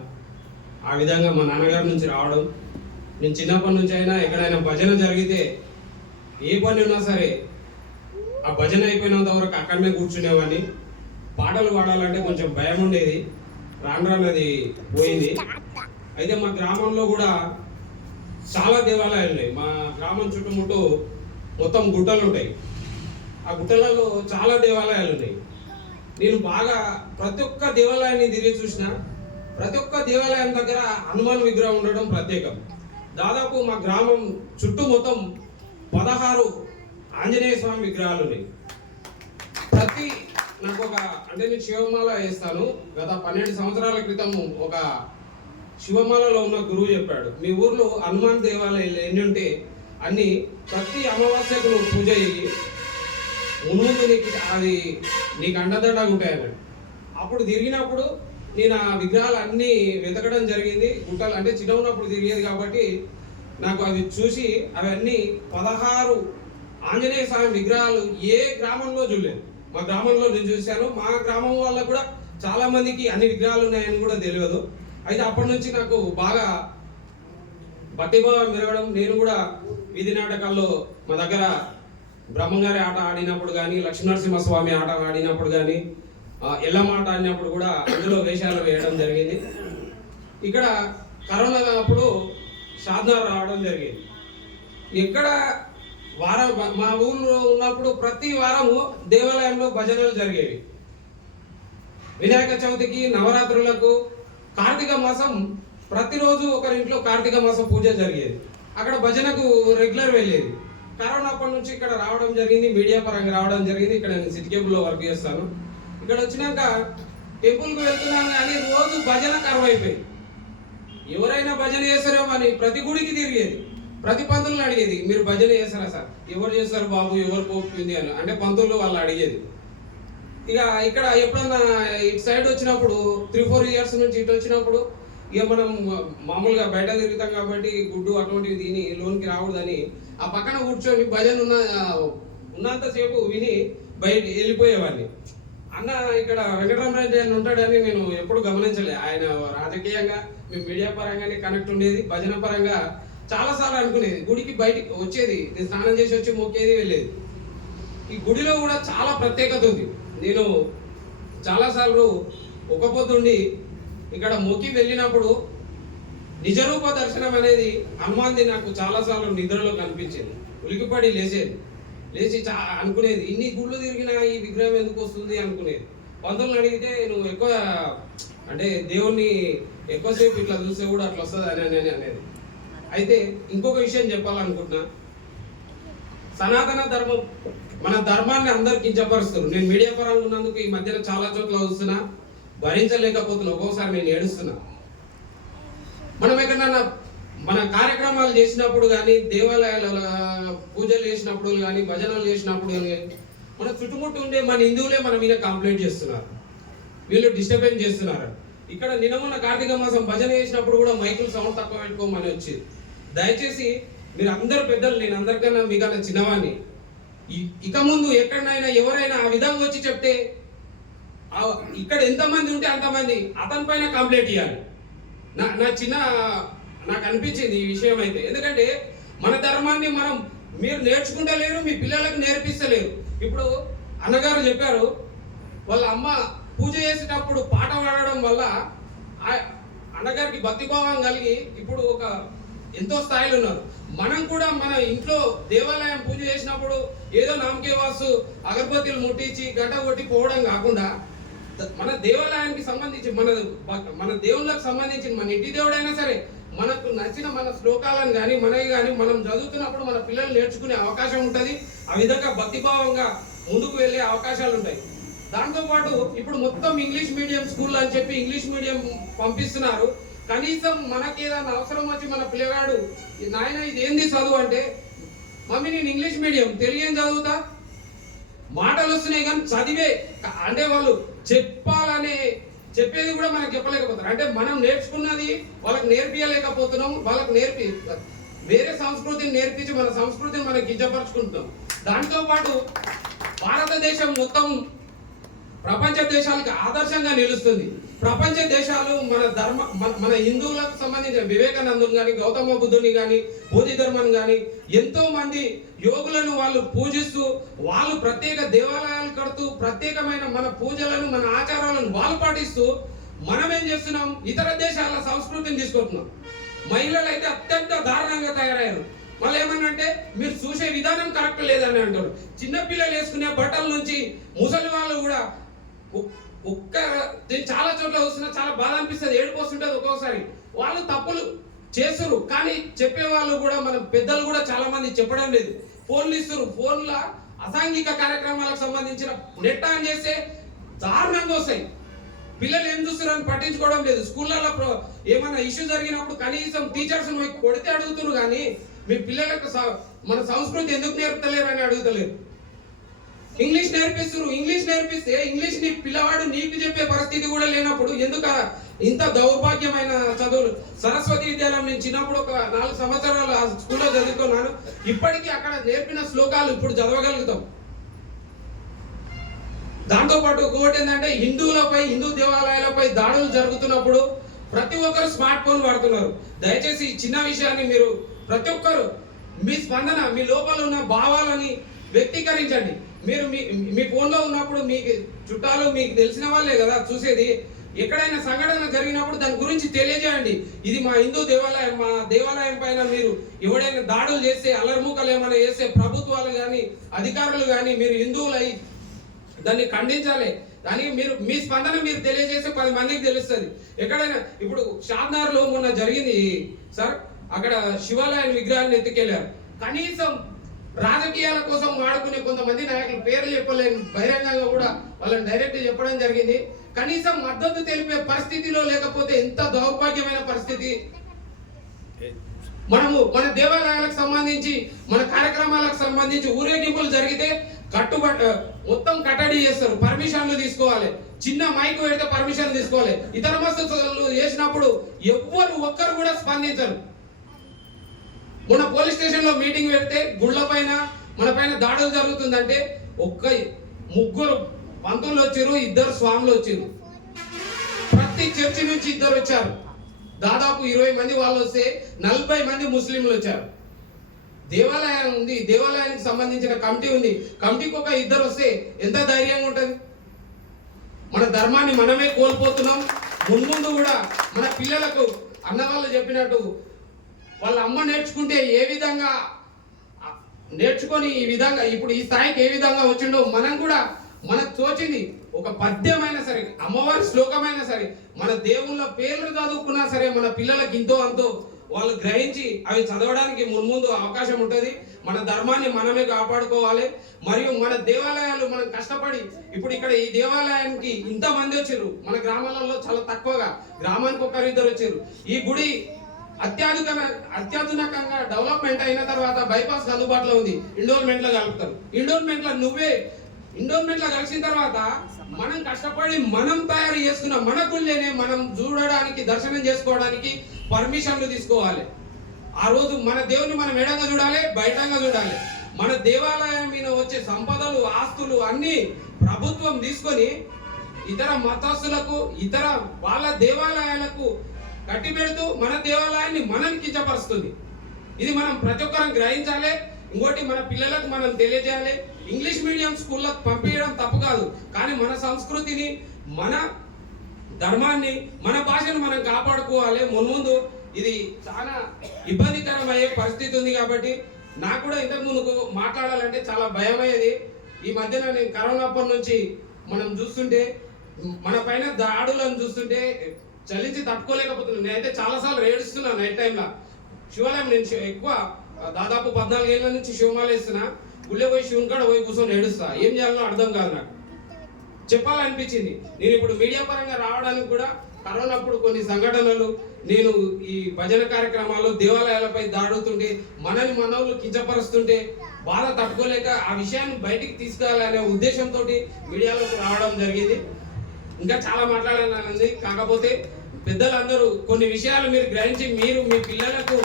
ఆ విధంగా మా నాన్నగారి నుంచి రావడం. నేను చిన్నప్పటి నుంచి అయినా ఎక్కడైనా భజన జరిగితే ఏ పని ఉన్నా సరే ఆ భజన అయిపోయినంత వరకు అక్కడనే కూర్చునేవాడిని. పాటలు పాడాలంటే కొంచెం భయం ఉండేది, రాను రాను అది పోయింది. అయితే మా గ్రామంలో కూడా చాలా దేవాలయాలు ఉన్నాయి. మా గ్రామం చుట్టుముట్టు మొత్తం గుట్టలు ఉంటాయి. ఆ గుట్టలలో చాలా దేవాలయాలు ఉన్నాయి. నేను బాగా ప్రతి ఒక్క దేవాలయాన్ని తిరిగి చూసిన, ప్రతి ఒక్క దేవాలయం దగ్గర హనుమాన్ విగ్రహం ఉండడం ప్రత్యేకం. దాదాపు మా గ్రామం చుట్టూ మొత్తం 16 ఆంజనేయ స్వామి విగ్రహాలు ఉన్నాయి. నేను శివమాల వేస్తాను. గత 12 సంవత్సరాల క్రితం ఒక శివమాలలో ఉన్న గురువు చెప్పాడు, మీ ఊర్లో హనుమాన్ దేవాలయాలు ఎన్ని ఉంటే అన్ని ప్రతి అమావాస్యకు నువ్వు పూజ చేయి, ముందు నీకు అండదండగా ఉంటాయన్నాడు. అప్పుడు తిరిగినప్పుడు నేను ఆ విగ్రహాలు అన్నీ వెతకడం జరిగింది. గుట్టలు అంటే చిన్న ఉన్నప్పుడు తిరిగేది కాబట్టి నాకు అవి చూసి అవన్నీ 16 ఆంజనేయ స్వామి విగ్రహాలు ఏ గ్రామంలో చూడలేదు. మా గ్రామంలో నేను చూశాను. మా గ్రామం వల్ల కూడా చాలా మందికి అన్ని విగ్రహాలు ఉన్నాయని కూడా తెలియదు. అయితే అప్పటి నుంచి నాకు బాగా భక్తిభావం మెరగడం. నేను కూడా వీధి నాటకాల్లో మా దగ్గర బ్రహ్మంగారి ఆట ఆడినప్పుడు కానీ, లక్ష్మీనరసింహస్వామి ఆట ఆడినప్పుడు కానీ, ఎల్లమ్మ ఆట ఆడినప్పుడు కూడా అందులో వేషాలు వేయడం జరిగింది. ఇక్కడ కరోనా అప్పుడు షాద్నగర్ రావడం జరిగింది. ఇక్కడ వారం మా ఊళ్ళో ఉన్నప్పుడు ప్రతి వారము దేవాలయంలో భజనలు జరిగేవి. వినాయక చవితికి, నవరాత్రులకు, కార్తీక మాసం ప్రతిరోజు ఒకరింట్లో కార్తీక మాసం పూజ జరిగేది. అక్కడ భజనకు రెగ్యులర్ వెళ్ళేది. కరోనా అప్పటి నుంచి ఇక్కడ రావడం జరిగింది, మీడియా పరంగా రావడం జరిగింది. ఇక్కడ నేను సిటీ కేబుల్లో వర్క్ చేస్తాను. ఇక్కడ వచ్చినాక టెంపుల్కి వెళ్తున్నాను కానీ రోజు భజన కరువైపోయింది. ఎవరైనా భజన చేస్తారేమో అని ప్రతి గుడికి తిరిగేది, ప్రతి పంతులను అడిగేది, మీరు భజన చేస్తారా సార్? ఎవరు చేస్తారు బాబు, ఎవరు కోపుతుంది అని అంటే పంతులు వాళ్ళు అడిగేది. ఇక ఇక్కడ ఎప్పుడన్నా ఇటు సైడ్ వచ్చినప్పుడు 3-4 ఇయర్స్ నుంచి ఇటు వచ్చినప్పుడు ఇక మనం మామూలుగా బయట తిరుగుతాం కాబట్టి గుడ్డు అటువంటివి తిని లోన్కి రాకూడదని ఆ పక్కన కూర్చొని భజన ఉన్నంతసేపు విని బయట వెళ్ళిపోయేవాడిని. అన్న ఇక్కడ వెంకటరామరెడ్డి అని ఉంటాడని నేను ఎప్పుడు గమనించలే. ఆయన రాజకీయంగా మేము మీడియా పరంగానే కనెక్ట్ ఉండేది, భజన పరంగా చాలాసార్లు అనుకునేది. గుడికి బయటికి వచ్చేది, నేను స్నానం చేసి వచ్చి మొక్కేది, వెళ్ళేది. ఈ గుడిలో కూడా చాలా ప్రత్యేకత ఉంది. నేను చాలాసార్లు ఒక పొద్దుండి ఇక్కడ మొక్కి వెళ్ళినప్పుడు నిజరూప దర్శనం అనేది హనుమాన్ది నాకు చాలాసార్లు నిద్రలో కనిపించేది. ఉలికిపడి లేచి అనుకునేది, ఇన్ని గుళ్ళు తిరిగినా ఈ విగ్రహం ఎందుకు వస్తుంది అనుకునేది. పంతులను అడిగితే నువ్వు ఎక్కువ అంటే దేవుణ్ణి ఎక్కువసేపు ఇట్లా చూస్తే కూడా అట్లా వస్తుంది అని అనేది. అయితే ఇంకొక విషయం చెప్పాలనుకుంటున్నా. సనాతన ధర్మం మన ధర్మాన్ని అందరు కించపరుస్తారు. నేను మీడియా పరంగా ఉన్నందుకు ఈ మధ్యన చాలా చోట్ల చూస్తున్నా, భరించలేకపోతున్నా. ఒక్కోసారి నేను ఏడుస్తున్నా. మనం ఎక్కడన్నా మన కార్యక్రమాలు చేసినప్పుడు కానీ, దేవాలయాల పూజలు చేసినప్పుడు కానీ, భజనలు చేసినప్పుడు కానీ మన చుట్టుముట్టు ఉండే మన హిందువులే మన మీద కంప్లైంట్ చేస్తున్నారు, వీళ్ళు డిస్టర్బెన్స్ చేస్తున్నారు. ఇక్కడ నిన్న కార్తీక మాసం భజన చేసినప్పుడు కూడా మైకులు సౌండ్ తక్కువ పెట్టుకోమని వచ్చేది. దయచేసి మీరు అందరు పెద్దలు, నేను అందరికన్నా మీకన్నా చిన్నవాడిని, ఇక ముందు ఎక్కడైనా ఎవరైనా ఆ విధంగా వచ్చి చెప్తే ఇక్కడ ఎంతమంది ఉంటే అంతమంది అతని పైన కంప్లైంట్ ఇవ్వాలి. నాకు అనిపించింది ఈ విషయం అయితే. ఎందుకంటే మన ధర్మాన్ని మీరు నేర్చుకుంటలేరు, మీ పిల్లలకు నేర్పిస్తలేరు. ఇప్పుడు అన్నగారు చెప్పారు, వాళ్ళ అమ్మ పూజ చేసేటప్పుడు పాట పాడడం వల్ల అన్నగారికి భక్తిభావం కలిగి ఇప్పుడు ఒక ఎంతో స్థాయిలో ఉన్నారు. మనం కూడా మన ఇంట్లో దేవాలయం పూజ చేసినప్పుడు ఏదో నామకే వాసు అగరబత్తీలు ముట్టించి గంట కొట్టి పోవడం కాకుండా మన దేవాలయానికి సంబంధించి మన దేవుళ్ళకు సంబంధించిన మన ఇంటి దేవుడైనా సరే మనకు నచ్చిన మన శ్లోకాలను కానీ మనవి కానీ మనం చదువుతున్నప్పుడు మన పిల్లలు నేర్చుకునే అవకాశం ఉంటుంది. ఆ విధంగా భక్తిభావంగా ముందుకు వెళ్ళే అవకాశాలు ఉంటాయి. దాంతోపాటు ఇప్పుడు మొత్తం ఇంగ్లీష్ మీడియం స్కూల్ అని చెప్పి ఇంగ్లీష్ మీడియం పంపిస్తున్నారు. కనీసం మనకి ఏదైనా అవసరం వచ్చి మన పిల్లగాడు నాయన ఇది ఏంది చదువు అంటే, మమ్మీ నేను ఇంగ్లీష్ మీడియం, తెలుగు ఏం చదువుతా, మాటలు వస్తున్నాయి కానీ చదివే అంటే వాళ్ళు చెప్పేది కూడా మనకు చెప్పలేకపోతారు. అంటే మనం నేర్చుకున్నది వాళ్ళకి నేర్పించలేకపోతున్నాం. వాళ్ళకి వేరే సంస్కృతిని నేర్పించి మన సంస్కృతిని మనం కించపరుచుకుంటున్నాం. దాంతోపాటు భారతదేశం మొత్తం ప్రపంచ దేశాలకు ఆదర్శంగా నిలుస్తుంది. ప్రపంచ దేశాలు మన హిందువులకు సంబంధించిన వివేకానందుని కానీ, గౌతమ బుద్ధుని కానీ, బోధి ధర్మాన్ని కానీ ఎంతో మంది యోగులను వాళ్ళు పూజిస్తూ, వాళ్ళు ప్రత్యేక దేవాలయాలు కడుతూ, ప్రత్యేకమైన మన పూజలను మన ఆచారాలను వాళ్ళు పాటిస్తూ మనం ఏం చేస్తున్నాం, ఇతర దేశాల సంస్కృతిని తీసుకుంటున్నాం. మహిళలు అయితే అత్యంత దారుణంగా తయారయ్యారు. మళ్ళీ ఏమన్నంటే మీరు చూసే విధానం కరెక్ట్ లేదని అంటారు. చిన్నపిల్లలు వేసుకునే బట్టల నుంచి ముసలి వాళ్ళు కూడా చాలా చోట్ల చూస్తున్నా చాలా బాధ అనిపిస్తుంది, ఏడుపు వస్తుంటుంది ఒక్కొక్కసారి. వాళ్ళు తప్పులు చేస్తున్నారు, కానీ చెప్పే వాళ్ళు కూడా మన పెద్దలు కూడా చాలా మంది చెప్పడం లేదు. ఫోన్లు ఇస్తారు, ఫోన్ల అసాంఘిక కార్యక్రమాలకు సంబంధించిన నెట్ ఆన్ చేస్తే దారుణంగా వస్తాయి. పిల్లలు ఏం చూస్తున్నారని పట్టించుకోవడం లేదు. స్కూళ్ళలో ఏమైనా ఇష్యూ జరిగినప్పుడు కనీసం టీచర్స్ కొడితే అడుగుతున్నారు, కానీ మీ పిల్లలకు మన సంస్కృతి ఎందుకు నేర్పుతలేరు అని అడుగుతలేరు. ఇంగ్లీష్ నేర్పిస్తున్నారు, ఇంగ్లీష్ నేర్పిస్తే ఇంగ్లీష్ నీ పిల్లవాడు నీకు చెప్పే పరిస్థితి కూడా లేనప్పుడు ఎందుకు ఇంత దౌర్భాగ్యమైన చదువులు? సరస్వతి విద్యాలయం నేను చిన్నప్పుడు ఒక 4 సంవత్సరాలు ఆ స్కూల్లో చదువుకున్నాను. ఇప్పటికీ అక్కడ నేర్పిన శ్లోకాలు ఇప్పుడు చదవగలుగుతాం. దాంతోపాటు ఇంకోటి ఏంటంటే హిందువులపై, హిందూ దేవాలయాలపై దాడులు జరుగుతున్నప్పుడు ప్రతి ఒక్కరు స్మార్ట్ ఫోన్ వాడుతున్నారు. దయచేసి ఈ చిన్న విషయాన్ని మీరు ప్రతి ఒక్కరు మీ స్పందన, మీ లోపల ఉన్న భావాలని వ్యక్తీకరించండి. మీరు మీ ఫోన్లో ఉన్నప్పుడు మీకు చుట్టాలు, మీకు తెలిసిన వాళ్ళే కదా చూసేది. ఎక్కడైనా సంఘటన జరిగినప్పుడు దాని గురించి తెలియజేయండి. ఇది మా హిందూ దేవాలయం, మా దేవాలయం పైన మీరు ఎవడైనా దాడులు చేస్తే, అల్లరిమూకలు ఏమైనా చేస్తే ప్రభుత్వాలు కానీ అధికారులు కానీ మీరు హిందువులై దాన్ని ఖండించాలి. దానికి మీరు మీ స్పందన మీరు తెలియజేస్తే 10 మందికి తెలుస్తుంది. ఎక్కడైనా ఇప్పుడు షాద్నగర్లో మొన్న జరిగింది సార్, అక్కడ శివాలయం విగ్రహాన్ని ఎత్తుకెళ్లారు. కనీసం రాజకీయాల కోసం వాడుకునే కొంతమంది నాయకులు, పేర్లు చెప్పలేని, బహిరంగంగా కూడా వాళ్ళని డైరెక్ట్ చెప్పడం జరిగింది. కనీసం మద్దతు తెలిపే పరిస్థితిలో లేకపోతే ఎంత దౌర్భాగ్యమైన పరిస్థితి. మనము మన దేవాలయాలకు సంబంధించి, మన కార్యక్రమాలకు సంబంధించి ఊరేగింపులు జరిగితే మొత్తం కట్టడి చేస్తారు, పర్మిషన్లు తీసుకోవాలి. చిన్న మైక్ పెడితే పర్మిషన్ తీసుకోవాలి. ఇతర మస్తు చేసినప్పుడు ఎవ్వరు ఒక్కరు కూడా స్పందించరు. మొన్న పోలీస్ స్టేషన్ లో మీటింగ్ పెడితే గుళ్ళ పైన మన పైన దాడులు జరుగుతుందంటే 3 పంతులు వచ్చారు, 2 స్వాములు వచ్చారు. ప్రతి చర్చి నుంచి 2 వచ్చారు. దాదాపు 20 మంది వాళ్ళు వస్తే 40 మంది ముస్లింలు వచ్చారు. దేవాలయం ఉంది, దేవాలయానికి సంబంధించిన కమిటీ ఉంది, కమిటీకి ఒక 2 వస్తే ఎంత ధైర్యంగా ఉంటుంది? మన ధర్మాన్ని మనమే కోల్పోతున్నాం. ముందు కూడా మన పిల్లలకు అన్నవాళ్ళు చెప్పినట్టు వాళ్ళ అమ్మ నేర్చుకుంటే ఏ విధంగా నేర్చుకొని ఈ విధంగా ఇప్పుడు ఈ స్థాయికి ఏ విధంగా వచ్చిండో మనం కూడా మనకు తోచింది ఒక పద్యమైనా సరే, అమ్మవారి శ్లోకమైనా సరే, మన దేవుళ్ళ పేర్లు చదువుకున్నా సరే మన పిల్లలకి ఇంతో అంతో వాళ్ళు గ్రహించి అవి చదవడానికి ముందు అవకాశం ఉంటుంది. మన ధర్మాన్ని మనమే కాపాడుకోవాలి. మరియు మన దేవాలయాలు మనం కష్టపడి ఇప్పుడు ఇక్కడ ఈ దేవాలయానికి ఇంతమంది వచ్చారు. మన గ్రామాలలో చాలా తక్కువగా, గ్రామానికి 1-2 వచ్చారు. ఈ గుడి అత్యాధునికంగా డెవలప్మెంట్ అయిన తర్వాత బైపాస్ అందుబాటులో ఉంది. ఇండోర్మెంట్ లో కలుపుతారు. ఇండోర్మెంట్ లో కలిసిన తర్వాత మనం కష్టపడి మనం తయారు చేసుకున్న మన గుళ్ళేనే మనం చూడడానికి, దర్శనం చేసుకోవడానికి పర్మిషన్లు తీసుకోవాలి. ఆ రోజు మన దేవుని మనం ఎడంగా చూడాలి, బయటంగా చూడాలి. మన దేవాలయం మీద వచ్చే సంపదలు, ఆస్తులు అన్ని ప్రభుత్వం తీసుకొని ఇతర మతస్థులకు, ఇతర వాళ్ళ దేవాలయాలకు కట్టి పెడుతూ మన దేవాలయాన్ని మనం కించపరుస్తుంది. ఇది మనం ప్రతి ఒక్కరం గ్రహించాలి. ఇంకోటి మన పిల్లలకు మనం తెలియజేయాలి. ఇంగ్లీష్ మీడియం స్కూళ్ళకు పంపించడం తప్పు కాదు, కానీ మన సంస్కృతిని, మన ధర్మాన్ని, మన భాషను మనం కాపాడుకోవాలి. ముందు ఇది చాలా ఇబ్బందికరమయ్యే పరిస్థితి ఉంది. కాబట్టి నాకు కూడా ఇంతకు ముందుకు మాట్లాడాలంటే చాలా భయమయ్యేది. ఈ మధ్యన నేను కరోనా అప్పటి నుంచి మనం చూస్తుంటే, మన పైన దాడులను చూస్తుంటే చలించి తట్టుకోలేకపోతున్నాను. నేనైతే చాలాసార్లు ఏడుస్తున్నాను నైట్ టైంలో. శివాలయం నేను ఎక్కువ దాదాపు 14 ఏళ్ళ నుంచి శివమాల వేస్తున్నా. గుళ్ళే పోయి శివుని కాడ పోయి కూర్చొని ఏడుస్తా. ఏం చేయాలో అర్థం కాదు, నాకు చెప్పాలనిపించింది. నేను ఇప్పుడు మీడియా పరంగా రావడానికి కూడా కరోనా అప్పుడు కొన్ని సంఘటనలు, నేను ఈ భజన కార్యక్రమాలు, దేవాలయాలపై దాడుతుంటే, మనోళ్ళు కించపరుస్తుంటే బాధ తట్టుకోలేక ఆ విషయాన్ని బయటికి తీసుకురావాలనే ఉద్దేశంతో మీడియాలోకి రావడం జరిగింది. ఇంకా చాలా మాట్లాడాలని, కాకపోతే పెద్దలందరూ కొన్ని విషయాలు మీరు గ్రహించి మీరు మీ పిల్లలకు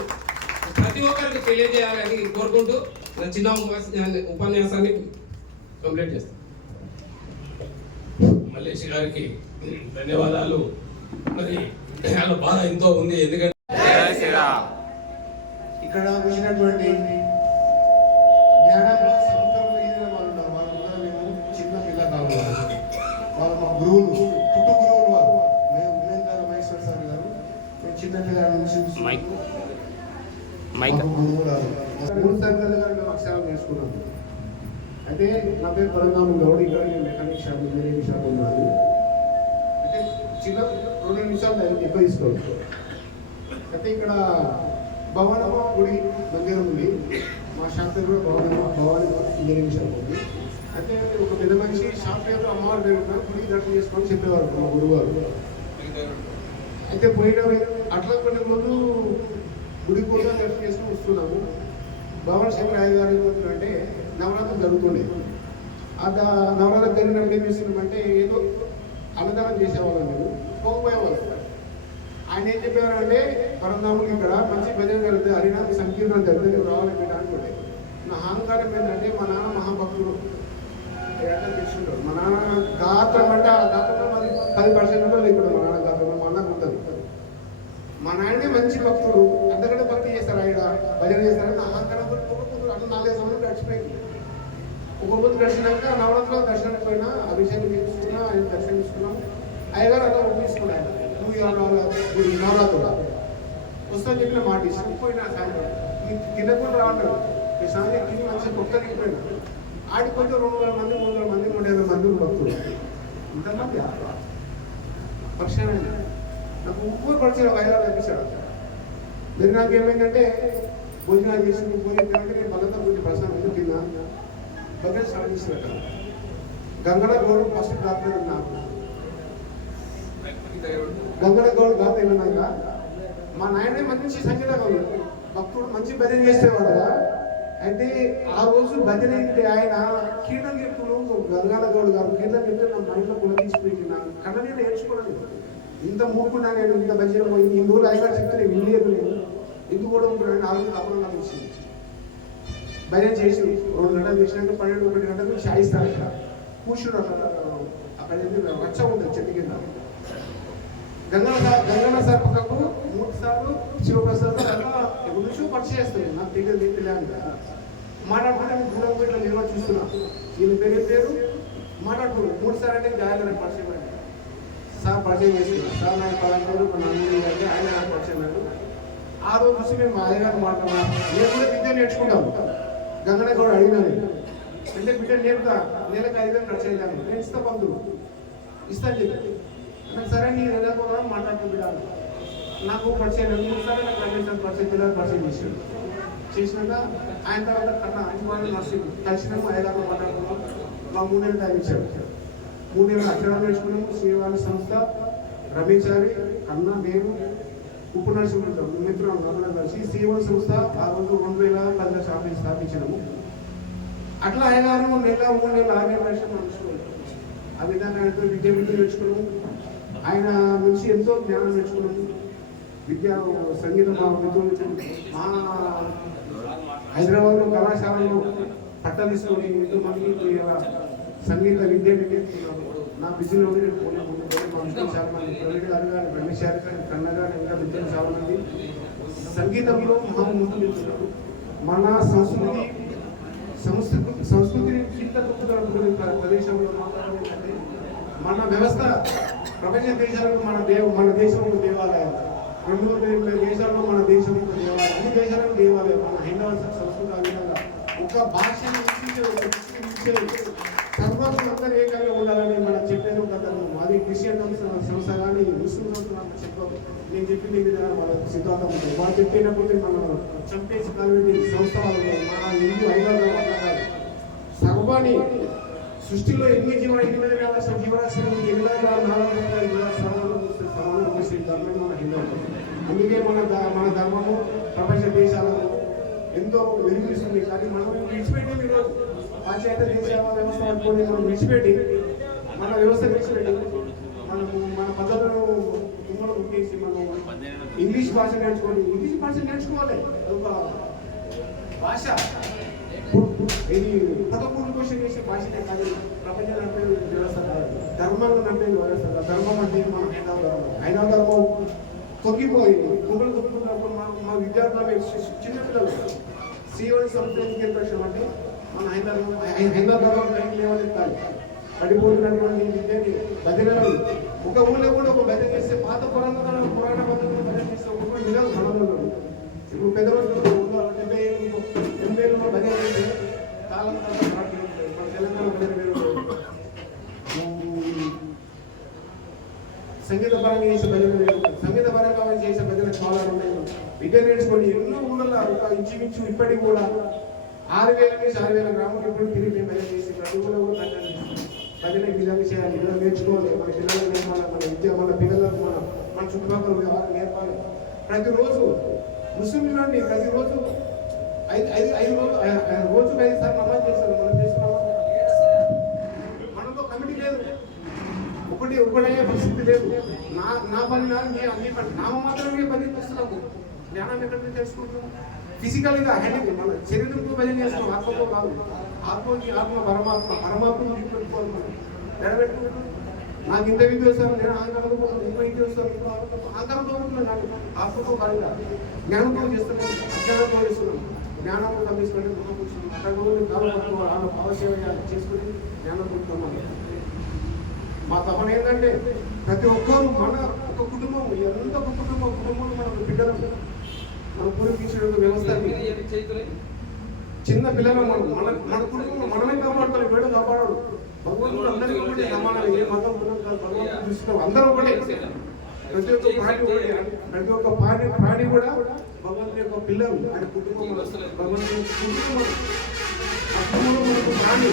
ప్రతి ఒక్కరికి తెలియజేయాలని కోరుకుంటూ నా చిన్న ఉపన్యాసాన్ని కంప్లీట్ చేస్తాను. మల్లేష్ గారికి ధన్యవాదాలు. మరి వాళ్ళ బాధ ఎంతో ఉంది, ఎందుకంటే ఇక్కడ వచ్చినటువంటి జ్ఞానాభ్యాస వాళ్ళు చిన్న పిల్లకాలు, వాళ్ళు మా గురువులు, పుట్టు గురువులు. వాళ్ళు మేము మాకు గురువు రాదు. 3 సంవత్సరాలుగా మేము అక్షరాలు నేర్చుకున్నాము. అయితే నా పేరు పరంగాము గౌడ్. ఇక్కడ నేను మెకానిక్ షాప్ ఇంజనీరింగ్ షాప్ ఉన్నాను. అయితే చిన్న 2 నిమిషాలు ఎక్కువ తీసుకోవచ్చు. అయితే ఇక్కడ భవనమ్మ గుడి దగ్గర ఉంది. మా షాప్ దగ్గర భవానీ ఇంజనీరింగ్ షాప్ ఉంది. అయితే ఒక పెద్ద మనిషి షాప్ పేరు అమ్మవారి పేరు గుడి దర్శనం చేసుకొని చెప్పేవారు మా గురువారు. అయితే పోయిన అట్లా కొన్ని ముందు గుడి కోసం దర్శనం చేసుకుని వస్తున్నాము. భవన శంకర్ రాయ గారు ఏమవుతుందంటే నవరాత్రులు జరుగుతుండేది. ఆ నవరాత్రులు జరిగినప్పుడు ఏం చేస్తున్నామంటే ఏదో అన్నదానం చేసేవాళ్ళం. మేము పోకపోయేవాళ్ళం. ఆయన ఏం చెప్పేవారు అంటే పరంధాములు ఇక్కడ మంచి భజన జరుగుతుంది, హరినామ సంకీర్ణం జరుగుతుంది, రావాలని పెట్టడానికి ఉండే. నా అహంకారం ఏంటంటే మా నాన్న మహాభక్తుడు ఎట్లా తెచ్చుకుంటాడు. మా నాన్న గాత్రం అంటే ఆ గాత్రంలో మరి 10% లేకుండా మా నాన్న గాత్రంలో మా అన్నకు ఉంటుంది. మా నాయనే మంచి భక్తుడు, అంతకంటే భక్తి చేస్తారు, ఆయన భజన చేస్తారని అహంకారం అట్లా 4 సంవత్సరాలు గడిచిపోయింది. ఒక రోజు గడిచినాక నవరాత్రిలో దర్శనానికి పోయినా, అభిషేకం తీసుకున్నా, ఆయన దర్శనం తీసుకున్నాం. అయ్యగారు అలా తీసుకున్నాడు. నవరాత్రులు వస్తాను చెప్పిన మాట పోయినా సాయంత్రం తినకుండా రావట్లేదు. ఈ సాయంత్రం తిని మంచిగా కొత్తకి పోయినా ఆడిపోతే 200 మంది 300 మంది 150 మంది భక్తులు ఇంతమంది పరిచయం. నాకు ఊరు పరిచయం వైరాలు అనిపించాడు. మీరు నాకు ఏమైందంటే భోజనాలు చేసి భోజనం తినంటే నేను బలంతో కొంచెం ప్రసాదం తిన్నా. భజన స్టార్ట్ చేసినట్టు గంగడ గౌరవం ఫస్ట్ డాక్టర్ నాకు గంగడ గౌడ్ గాత ఏమన్నాక మా నాయనే మంచి సంగీతంగా ఉన్నాడు, భక్తుడు మంచి భజన చేసేవాడుగా. అయితే ఆ రోజు భజన అయితే ఆయన కీర్తన చెప్తుడు గంగాధర గౌడ్ గారు కీర్తన చెప్తే నా మైండ్లో పులకించిపోయింది. నాకు కన్నా నేను నేర్చుకోలేదు. ఇంత మూకున్నా నేను ఇంత భజన పోయింది. 2 రోజులు అయినా చెప్తే నేను వినలేదు. నేను ఎందుకు కూడా ఉంటున్నాను 4 తప్పన నాకు వచ్చింది. భజన చేసి 2 గంటలు చేసినాక 12, 1 గంటలకు షాయిస్తారు. అక్కడ కూర్చుని అక్కడ రచ్చ ఉంటుంది చెట్టు కింద. గంగన్న సార్ పక్కకు 3 సార్లు శివప్రసాద్ అట్లా ఎప్పుడు పరిచయం చేస్తుంది. నాకు తెలియదు మాట్లాడుకుంటే దూరం ఇట్లా నిల్వ చూస్తున్నా. ఈయన పేరు మాట్లాడుకున్నాను 3 సార్లు అంటే జాగ్రత్త పరిచయం అండి. సార్ పరిచయం చేస్తున్నా. సార్ నాకు పలాంటి మా నాన్న అంటే ఆయన నాకు పరిచయం అయ్యారు. ఆ రోజు చూసి మేము మా అయ్యగారు మాట్లాడుతున్నాం. నేను కూడా విద్య నేర్చుకుంటాము. గంగన్న కూడా అడిగినాను అంటే బిడ్డ నేర్పుతా, నెలకు 5,000 ఖర్చు అయ్యాను, నేను ఇస్తా పంతులు ఇస్తాను చెప్పి నాకు సరే నీ ఎదుర్కోవడం మాట్లాడుకుంటాను. నాకు పరిచయం 2-3 సార్లు నాకు రమేష్ పరిచయం పిల్లలు పరిచయం చేశాడు. చేసినాక ఆయన తర్వాత కన్నా 5 మంది నర్సింగ్ కలిసినాము. 5 మాట్లాడుకున్నాం. మా 3 నెలలు టైం ఇచ్చాడు. 3 నెలలు అక్షరాలు నేర్చుకున్నాము. శ్రీవాణి సంస్థ రమేశారి కన్నా నేను ఉప్పు నరసింహ మిత్రులు అందరం కలిసి శ్రీవాణి సంస్థ ఆ రోజు 2010 షాపింగ్ స్థాపించినాము. అట్లా ఆయన 2 నెలలు 3 నెలలు 6 నెలల వర్షం నడుచుకోవాలి. ఆ విధంగా ఆయనతో విద్య నేర్చుకున్నాము. ఆయన నుంచి ఎంతో జ్ఞానం నేర్చుకున్నాము. విద్యా సంగీతం మా మిత్రులు మా హైదరాబాద్లో కళాశాలలో పట్టాలు తీసుకొని ఎంతోమందికి సంగీత విద్య నేర్చుకున్నాము. నా బిజీలో నేను పోలే మా మిత్రులు చాలా మంది ప్రవీణ్ గారు కానీ రమేష్ గారు కానీ కన్న గారు ఇంకా మిత్రులు చాలా మంది సంగీతంలో ముందు నిలుస్తున్నారు. మన సంస్కృతిని కింద తొక్కుతున్న ప్రదేశంలో మాట్లాడాలంటే మన వ్యవస్థ ప్రపంచ దేశాలకు మన దేశం ఒక దేవాలయం. 250 దేశాల్లో మన దేశం ఒక దేవాలయం. అన్ని దేశాలకు దేవాలయం. మన హైందవ సంస్కృతి ఆ విధంగా ఒక భాషను సర్వత్రం అందరూ ఏకంగా ఉండాలని మనం చెప్పేది ఒక ధర్మం. అది క్రిస్టియన్ సంస్థ కానీ ముస్లిం సంస్థ చెప్పదు. నేను చెప్పింది విధంగా వాళ్ళ సిద్ధాంతం ఉంటుంది. వాళ్ళు చెప్పినప్పుడు మనం చంపేసి కలిపి సంస్థ వాళ్ళు మన హిందూ ఐదవ సర్వాన్ని సృష్టిలో ఎన్ని జీవరాశులు 24 ధర్మం మన హిందూ. అందుకే మన ధర్మము ప్రపంచ దేశాలలో ఎంతో వెలుగుస్తుంది. కానీ మనం విడిచిపెట్టి ఈరోజు పాశ్చాత్య దేశ వ్యవస్థ అనుకోని మనం విడిచిపెట్టి మన వ్యవస్థ విడిచిపెట్టి మనము మన పద్ధతులను తుమ్మలు గుర్తించి మనం ఇంగ్లీష్ భాష నేర్చుకోవాలి. ఇంగ్లీష్ భాష నేర్చుకోవాలి. ఒక భాష ఇది పదపూర్ణ క్వశ్చన్ చేసే భాషనే కాదు. ప్రపంచం నడిపే వ్యవస్థ కాదు. ధర్మాలను నడిపే వ్యవస్థ కాదు. ధర్మం అంటే మన హైందవ ధర్మం తొక్కిపోయి గుండెలు తొక్కుతున్నప్పుడు మా విద్యార్థులు చిన్నపిల్లలు శ్రీవాణి సంస్థ ఎడ్యుకేషన్ అంటే మన హైందవ ధర్మం పైకి లేవని కాదు. పడిపోతున్నటువంటి విద్యని భజనలు ఒక ఊళ్ళో కూడా ఒక భజన చేస్తే పాత పురాణ పద్ధతులు భజన చేస్తే ఒక నిజం సమాధానం. ఇప్పుడు పెద్దవాళ్ళు కాలం తర్వాత మన తెలంగాణ భజన సంగీత పరంగా చేసే భజన సంగీత పరంగా చేసే భజన చాలా ఉన్నాయి. విద్య నేర్చుకొని ఎన్నో ఊళ్ళలో ఒక ఇంచుమించు ఇప్పటికి కూడా 6,000 నుంచి 6,000 గ్రాములు ఇప్పుడు తిరిగి భజన చేసి ప్రతి ఊళ్ళో కూడా భజన ఈ విధంగా చేయాలి, విధంగా నేర్చుకోవాలి. మన పిల్లలకు నేర్పాలి, మన విద్య మన పిల్లలకు మన చుట్టుపక్కల నేర్పాలి. ప్రతిరోజు ముస్లింలు నుండి ప్రతిరోజు రోజుకు 5 సార్లు నమాజ్ చేస్తారు. మనం చేస్తున్నామా? మనతో కమిటీ లేదు, ఒకటే పరిస్థితి లేదు. నా పని అన్ని పని నామ మాత్రమే భజన చేస్తున్నాము. జ్ఞానం ఎక్కడి నుంచి తెలుసుకుంటున్నాం? ఫిజికల్గా హ్యాండిల్ మన శరీరంతో భజన చేస్తున్నాం, ఆత్మతో కాదు. ఆత్మ పరమాత్మను పెట్టుకోవాలి. మనం నిలబెట్టుకుంటున్నాం. నాకు ఇంత విద్య వస్తాను, నేను ఆంకారంతో పోతున్నాను, ఇంకో విద్య వస్తాను, ఆంకారంతో పోతున్నాను. కానీ ఆత్మతో కాదు, జ్ఞానంతో చేస్తున్నాం, అజ్ఞానంతో చేస్తున్నాం. జ్ఞానం తగ్గించుకొని అవశ్యం చేసుకుని జ్ఞానం పొందుతామని మా తపన ఏంటంటే ప్రతి ఒక్కరు మన ఒక కుటుంబం, ఎంత ఒక కుటుంబం మన బిడ్డలు మన పూర్వీకుల వ్యవస్థ చిన్న పిల్లలు మన కుటుంబం మనమే కాపాడుతారు, బిడ్డ కాపాడాడు. భగవంతుడు అందరికీ ఒకటే సమానం, ఏ మతం భగవంతుడు దృష్టిలో అందరూ ఒకటే. ప్రతి ఒక్క ప్రాణి కూడా భగవంతుని యొక్క పిల్లలు, ఆయన కుటుంబం భగవంతుని కుటుంబం. ప్రాణి